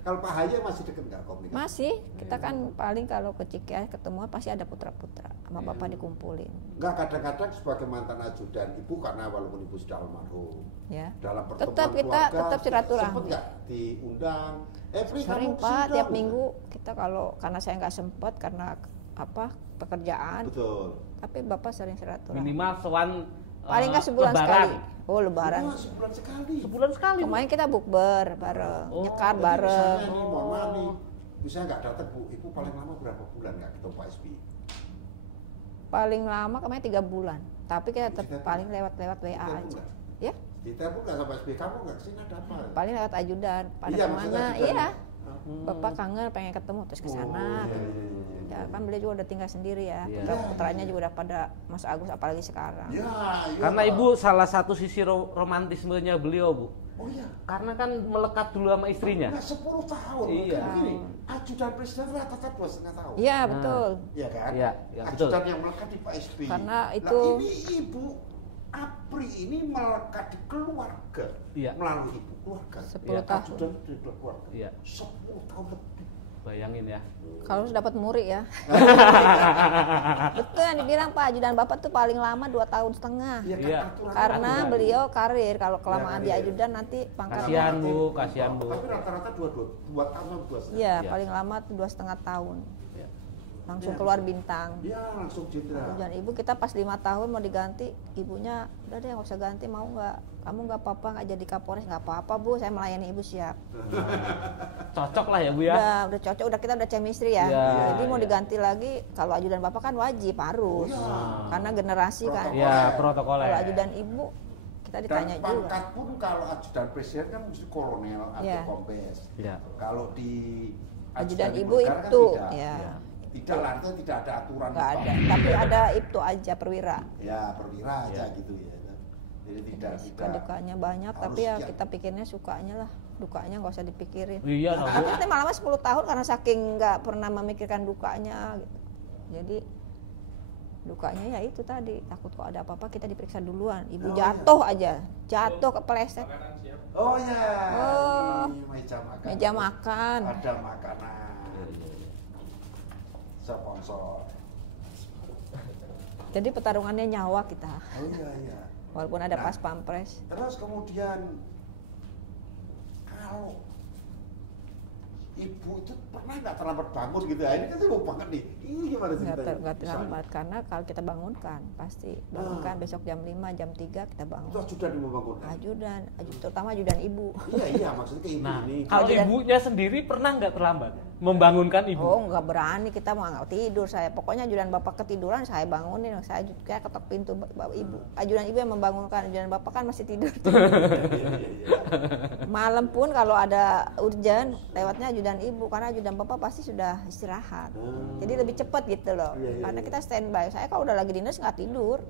Kalau Pak Haye masih deket nggak komunikasi? Masih, kita kan paling kalau ke Cikeas ketemu pasti ada putra-putra sama Iya. bapak dikumpulin. Nggak, kadang-kadang sebagai mantan ajudan ibu, karena walaupun ibu sudah almarhum, Ya. dalam pertemuan Tetap kita keluarga, tetap silaturahmi. sempet nggak diundang? Pri, Sering kamu Pak, kesini tiap dong. minggu kita kalau karena saya nggak sempet karena apa pekerjaan, Betul. tapi bapak sering silaturahmi. Minimal sewan Paling nggak sebulan lebaran. sekali. Oh lebaran. Wah, sebulan sekali. Sebulan sekali. Bu. Kemarin kita bukber bareng, Oh, nyekar Jadi bareng. misalnya nih, mohon maaf nih, misalnya nggak datang Bu, ibu paling lama berapa bulan nggak ketemu Pak SBY? Paling lama kemarin 3 bulan. Tapi kita tetap Ditelepon. paling lewat-lewat WA Ditelepon aja. nggak? Ya, Ditelepon nggak sama SBY, kamu nggak kesini ada apa? paling lewat ajudan. Pada Iya, maksudnya kemana? ajudan. Iya. Hmm. Bapak kangen pengen ketemu terus ke sana. Oh, iya. Ya kan beliau juga udah tinggal sendiri ya. Iya. Putra-putranya juga udah pada Mas Agus apalagi sekarang. Ya, iya. Karena ibu salah satu sisi romantismenya beliau, Bu. Oh iya. Karena kan melekat dulu sama istrinya. Nah, 10 tahun. Iya. Kan gini, ajudan presiden rata-rata 2,5 tahun. Iya betul. Iya kan? Iya, iya, betul. Ajudan yang melekat di Pak SBY. Karena Nah, itu- ini Ibu Apri ini melekat di keluarga. Iya. Melalui ibu keluarga. 10 Iya, tahun. Ajudan di keluarga. Iya. 10 tahun lebih. Bayangin ya. Kalau harus dapat muri ya. Betul yang dibilang Pak ajudan Bapak tuh paling lama 2,5 tahun. Iya kan, Iya. aturan- Karena aturan. beliau karir, kalau kelamaan di karir. ajudan nanti pangkatnya. Kasihan, Bu, kasihan, Bu. Tapi rata-rata 2 tahun sama 2,5. Iya, Iya. paling lama tuh 2,5 tahun. Iya. Langsung Iya. keluar bintang. Iya, langsung jenderal. Dan ibu kita pas 5 tahun mau diganti, ibunya udah deh nggak usah ganti, mau nggak? Kamu nggak apa-apa nggak jadi Kapolres, nggak apa-apa Bu, saya melayani ibu siap. Cocok lah ya, Bu ya. Udah cocok, udah kita udah chemistry ya. Iya, Jadi mau iya. diganti lagi, kalau ajudan Bapak kan wajib harus, Iya. karena generasi kan. Iya, protokoler. Kalau ajudan ibu kita Dan ditanya juga. pangkat pun kalau ajudan presiden kan mesti kolonel atau Iya. kombes. Iya. Kalau di Ajudan di ibu negara kan itu, tidak. ya. Iya. Tidak lah, artinya tidak ada aturan. Nggak apa. ada, tapi ada itu aja perwira. Ya, perwira aja Iya. gitu ya. Jadi tidak Suka dukanya banyak, harus tapi ya sekian. kita pikirnya sukanya lah, dukanya nggak usah dipikirin. Iya, no, Bu. Tapi kita malah 10 tahun karena saking nggak pernah memikirkan dukanya gitu. Jadi dukanya ya itu tadi, takut kok ada apa-apa kita diperiksa duluan. Ibu Oh, jatuh aja, jatuh kepleset. Oh ya, Oh. ini meja makan. Meja makan. Ada makanan. Sponsor. Jadi pertarungannya nyawa kita, Oh iya iya. walaupun ada Nah. pas pampres. Terus kemudian kalau ibu itu pernah nggak terlambat bangun gitu ya? Ini kan sibuk banget nih. Ini gimana ceritanya? Nggak Misalnya. terlambat karena kalau kita bangunkan pasti bangunkan besok jam 5 jam 3 kita Itu bangun. ajudan yang membangunkan. Ajudan, terutama ajudan ibu. Iya iya, maksudnya ke ibu Nah, ini. kalau Ajudan- ibunya sendiri pernah nggak terlambat membangunkan ibu? Oh nggak berani, kita mau nggak tidur saya. Pokoknya ajudan bapak ketiduran saya bangunin, saya kayak ketok pintu ibu. Ajudan ibu yang membangunkan, ajudan bapak kan masih tidur. Malam pun kalau ada urgent lewatnya ajudan ibu, karena ajudan bapak pasti sudah istirahat. Jadi lebih cepat gitu loh. Iya, iya, Karena iya. kita standby. Saya kalau udah lagi dinas nggak tidur.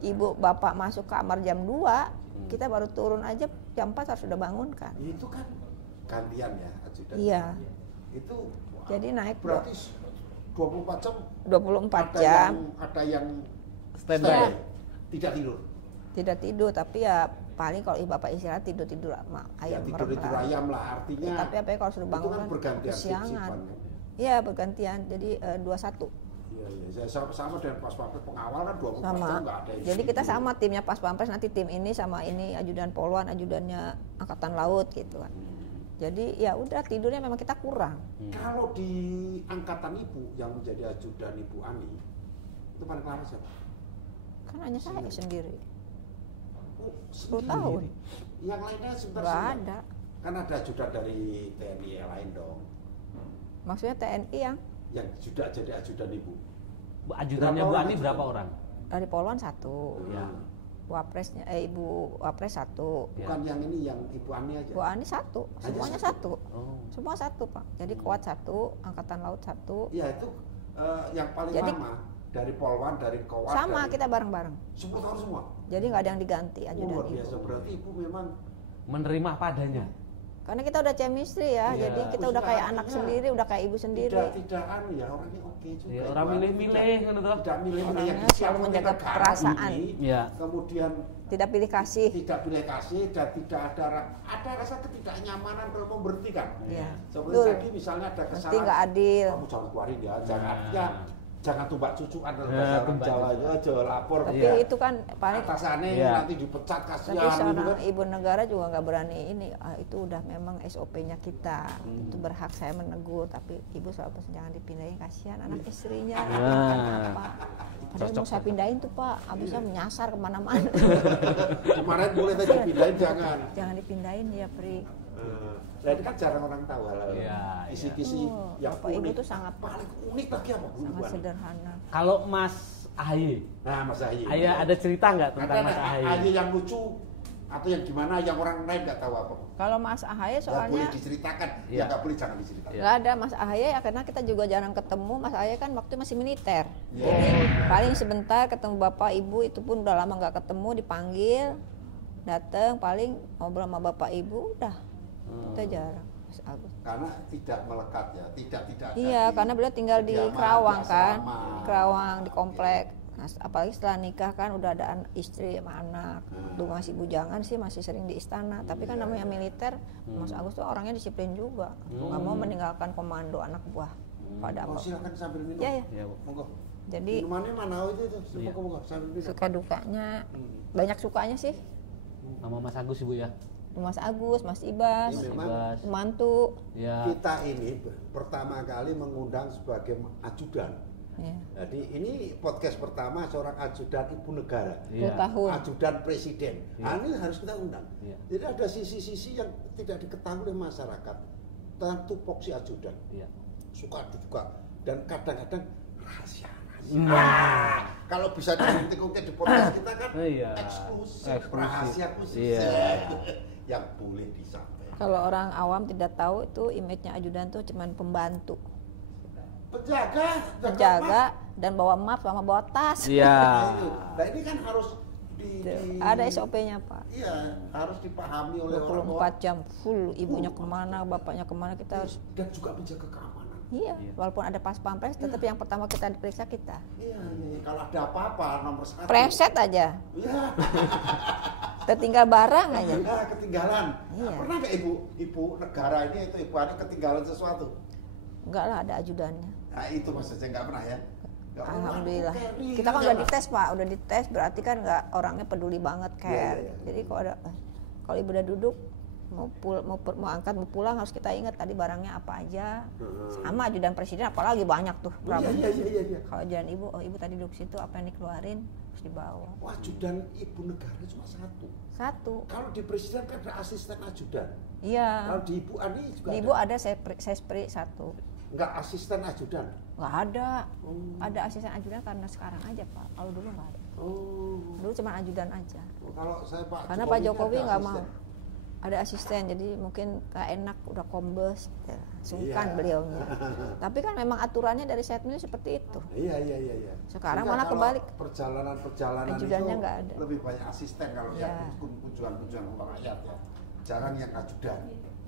Ibu bapak masuk kamar jam 2, kita baru turun aja jam 4 harus sudah bangunkan. Itu kan gantian ya ajudan. Iya. Itu Jadi naik berarti 24 jam 24 ada jam. ada yang Standby. Tidak tidur. Tidak tidur, tapi ya paling kalau bapak istirahat tidur Ya, ayam tidur itu merem. ayam lah artinya. Ya, tapi apa ya kalau sudah itu bangun kan kan bergantian kesiangan. sip-sipan. Iya bergantian, jadi 21 Iya iya, saya sama dengan pas pampres pengawal kan 24 jam sama. nggak ada yang Jadi kita tidur. sama timnya pas pampres, nanti tim ini sama ini ajudan poluan, ajudannya angkatan laut gitu kan. Jadi ya udah tidurnya memang kita kurang. Kalau di angkatan ibu yang menjadi ajudan ibu Ani itu paling lama siapa? Kan hanya saya sendiri. Oh, 10 sendiri. tahun. Yang lainnya sebentar Nggak sebentar. ada. Kan ada ajudan dari TNI yang lain dong, Maksudnya TNI yang yang sudah jadi ajudan ibu. Ajudannya Bu Berapa Ani orang? berapa orang? Dari Polwan 1. Ya. Wapresnya Ibu Wapres 1. Bukan yang ini, yang Ibu Ani aja. Bu Ani 1. Semuanya 1. Oh. Semua 1, Pak. Jadi Kuat 1, Angkatan Laut 1. Iya, itu yang paling Jadi- lama dari Polwan, dari Kowat. Sama dari kita bareng-bareng. 10 tahun semua. Jadi nggak ada yang diganti ajudan Luar Ibu. biasa, berarti Ibu memang Menerima padanya. Karena kita udah chemistry ya, Iya. jadi kita udah kayak anak Artinya sendiri, udah kayak ibu sendiri. tidak anu ya, orangnya oke juga. Ya, Ibu orang Ani milih-milih kan itu. tidak milih-milih yang Orangnya siap selalu menjaga negara perasaan. ini, Iya. kemudian Tidak pilih kasih. tidak pilih kasih dan tidak ada rasa ketidaknyamanan kalau memberhentikan. Iya. Seperti Betul. tadi misalnya ada Mesti kesalahan, nggak adil. kamu jangan keluarin ya, jangan Nah. artinya jangan tumbak cucukan dalam Ya, bahasa orang tumbak Jawa cucu. aja lapor Tapi Iya. itu kan paling. atasannya Iya. nanti dipecat kasihan Tapi gitu seorang kan. ibu negara juga nggak berani ini. Itu udah memang SOP-nya kita. Itu berhak saya menegur. Tapi ibu selalu pesan jangan dipindahin, kasihan anak istrinya. Nah. Pak. Padahal mau saya pindahin tuh Pak, abisnya menyasar kemana-mana. Kemarin boleh tadi pindahin jangan. Jangan dipindahin ya Pri. Nah ini kan jarang orang tahu hal-hal Iya, kisi-kisi Oh, yang Bapak Ibu unik. tuh sangat Paling unik lagi apa Bu sangat Ibu Ani? sederhana. Kalau Mas Ahy, Nah Mas Ahy. ada cerita nggak tentang Ada Mas Ahy? Ahy yang lucu atau yang gimana yang orang lain nggak tahu apa? Kalau Mas Ahy Nggak boleh soalnya diceritakan, Iya. ya nggak boleh jangan diceritakan. nggak ada Mas Ahy ya, karena kita juga jarang ketemu. Mas Ahy kan waktu masih militer. Iya. Jadi paling sebentar ketemu Bapak Ibu, itu pun udah lama nggak ketemu, dipanggil datang paling ngobrol sama Bapak Ibu udah. Kita jarang Mas Agus. Karena tidak melekat ya, tidak ada Iya, di karena beliau tinggal di kediaman, Kerawang di kan, asrama. di Kerawang di komplek. Nah, apalagi setelah nikah kan udah ada istri sama anak. Dulu masih bujangan sih masih sering di istana. Tapi kan namanya militer, Mas Agus tuh orangnya disiplin juga. Nggak mau meninggalkan komando anak buah pada Oh apa. silakan sambil minum. Ya ya. Ya, Bu. Monggo. Jadi Minumannya mana itu? Iya. Monggo sambil minum. suka dukanya banyak sukanya sih. Sama Mas Agus Ibu ya. Mas Agus, Mas Ibas, Ini memang Ibas. mantu. Ya. kita ini pertama kali mengundang sebagai ajudan. Ya. Jadi ini podcast pertama seorang ajudan ibu negara. 10 Iya. tahun. Ajudan presiden. Iya. Nah, ini harus kita undang. Iya. Jadi ada sisi-sisi yang tidak diketahui oleh masyarakat tentang tupoksi ajudan. Iya. Suka duka dan kadang-kadang rahasia. Nah. Kalau bisa diungkit-ungkit di podcast kita kan Iya. eksklusif, Eksklusif. rahasia khusus Iya. yang boleh disampaikan. Kalau orang awam tidak tahu itu image-nya ajudan tuh cuman pembantu, penjaga dan bawa map sama bawa tas. Iya. Nah ini kan harus Ada SOP-nya Pak. Iya, harus dipahami oleh orang tua 24 jam full, ibunya kemana, bapaknya kemana, kita harus. dan juga menjaga keamanan. Iya, walaupun ada pas pampres, tetap yang pertama kita diperiksa kita. Iya, kalau ada apa-apa nomor 1. Preset aja, Iya, tertinggal barang aja. ketinggalan. Iya. Pernah nggak ibu negara ini itu Ibu Ani ketinggalan sesuatu? Enggak lah, ada ajudannya. Nah itu maksudnya nggak pernah ya? Nggak pernah. Alhamdulillah. Carry Kita kan aja udah lah. dites Pak, udah dites berarti kan nggak orangnya peduli banget care. Iya, iya. Jadi kalau ibu udah duduk mau angkat mau pulang harus kita ingat tadi barangnya apa aja. Sama ajudan presiden apalagi banyak tuh. Iya. Kalau ajudan ibu, oh ibu tadi duduk situ apa yang dikeluarin harus dibawa. Wah, ajudan ibu negara cuma satu. Satu. Kalau di presiden kan ada asisten ajudan. Iya. Kalau di Ibu Ani juga Di ada. ibu ada sespri satu. Nggak asisten ajudan. Nggak ada. Ada asisten ajudan karena sekarang aja Pak. Kalau dulu nggak ada. Oh. Dulu cuma ajudan aja. Kalau saya Pak Karena Pak ini Jokowi ada nggak asisten. mau. Ada asisten, jadi mungkin nggak enak udah kombes, ya, sungkan Iya. beliaunya. Tapi kan memang aturannya dari setmil seperti itu. Iya. Sekarang Sehingga malah kalau kebalik. Perjalanan Ajudannya itu nggak ada. lebih banyak asisten kalau Iya. yang kunjungan untuk rakyat ya. Jarang yang ajudan.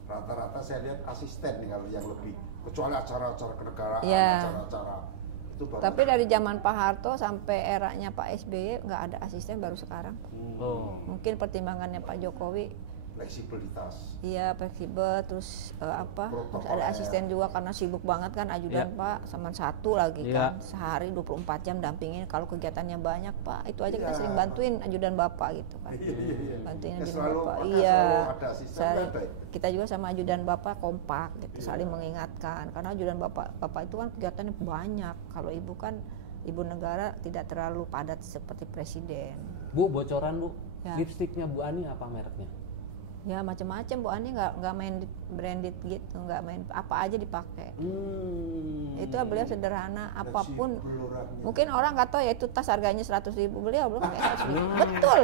Rata-rata saya lihat asisten nih kalau yang lebih. Kecuali acara-acara kenegaraan, Iya. acara-acara itu baru. Tapi dari zaman Pak Harto sampai eranya Pak SBY nggak ada asisten baru sekarang. Oh. Mungkin pertimbangannya Pak Jokowi, fleksibilitas. iya fleksibel, terus terus ada asisten juga karena sibuk banget kan ajudan Iya. Pak, sama satu lagi Iya. kan sehari 24 jam dampingin kalau kegiatannya banyak Pak, itu aja kita Iya. sering bantuin ajudan Bapak gitu kan. Iya. Bantuin Ya, ajudan selalu Bapak. maka Iya. selalu ada asisten Saling- ada. kita juga sama ajudan Bapak kompak gitu, Iya. saling mengingatkan karena ajudan Bapak itu kan kegiatannya banyak. Kalau Ibu kan ibu negara tidak terlalu padat seperti presiden. Bu, bocoran Bu. Ya. Lipstiknya Bu Ani apa mereknya? Ya macam-macam Bu Ani, nggak main branded gitu, nggak main apa aja dipakai. Itu beliau sederhana, apapun. Mungkin orang kata ya itu tas harganya 100.000, beliau belum pakai 100.000. Betul.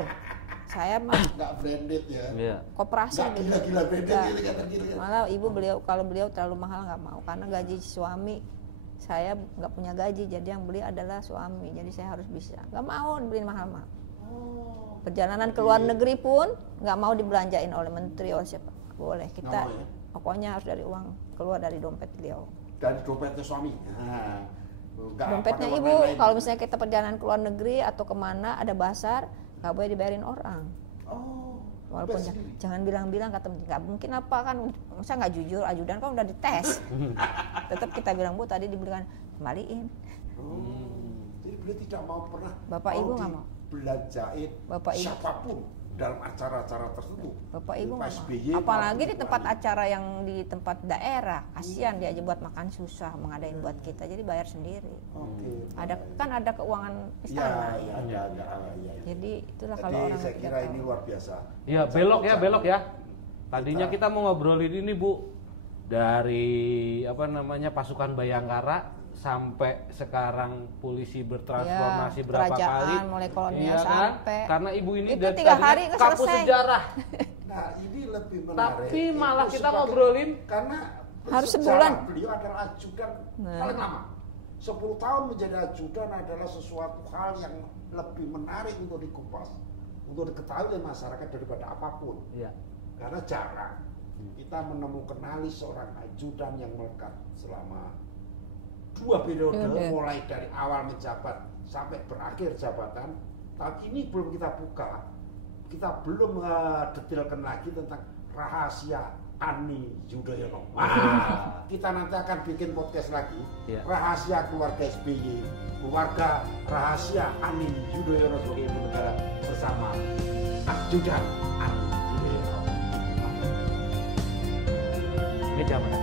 Saya mah Nggak branded ya. Iya. koperasi. Nggak gila-gila branded Nggak. gitu kata gitu. Malah ibu kalau beliau terlalu mahal nggak mau, karena gaji suami saya nggak punya gaji, jadi yang beli adalah suami, jadi saya harus bisa. Nggak mau dibeliin mahal-mahal. Perjalanan ke luar negeri pun nggak mau dibelanjain oleh menteri, oleh siapa, boleh. Kita Nggak mau ya? pokoknya harus dari uang keluar dari dompet beliau. Dari dompetnya suami. Nah, nggak Dompetnya pakai ibu, orang lain. kalau misalnya kita perjalanan ke luar negeri atau kemana ada basar, nggak boleh dibayarin orang. Oh, Walaupun bayar sendiri. jangan bilang-bilang kata menteri, nggak mungkin apa kan, masa nggak jujur, ajudan kan udah dites. Tetap kita bilang, Bu tadi dibelikan, kembaliin. Jadi beliau tidak mau pernah Bapak Ibu nggak mau. belanjain Bapak Ibu. siapapun dalam acara-acara tertentu. Bapak Ibu Pak nggak mau. SBY Apalagi maupun di Ibu tempat Ani. acara yang di tempat daerah, kasihan dia aja buat makan susah mengadain buat kita, jadi bayar sendiri. Oke. Ada keuangan Ya, istana. ya, ya. Jadi itulah Jadi kalau orang saya tidak kira tahu. ini luar biasa. Iya, belok ya. Tadinya kita mau ngobrolin ini, Bu. Dari pasukan Bayangkara sampai sekarang polisi bertransformasi Ya, berapa kerajaan kali. mulai kolonial Iya kan? sampai. Karena ibu ini Itu dari 3 tadinya hari nggak kapus selesai. sejarah. Nah, ini lebih menarik. Tapi Itu malah kita sebagai- ngobrolin karena Harus sejarah sebulan. Beliau adalah ajudan Nah. paling lama. 10 tahun menjadi ajudan adalah sesuatu hal yang lebih menarik untuk dikupas, untuk diketahui oleh masyarakat daripada apapun. Iya. Karena jarang kita menemukan seorang ajudan yang melekat selama 2 periode, mulai dari awal menjabat sampai berakhir jabatan. Tapi ini belum kita buka, kita belum detailkan lagi tentang rahasia Ani Yudhoyono. Kita nanti akan bikin podcast lagi, Iya. rahasia keluarga SBY, keluarga rahasia Ani Yudhoyono sebagai ibu negara bersama ajudan Ani Yudhoyono. Meja mana?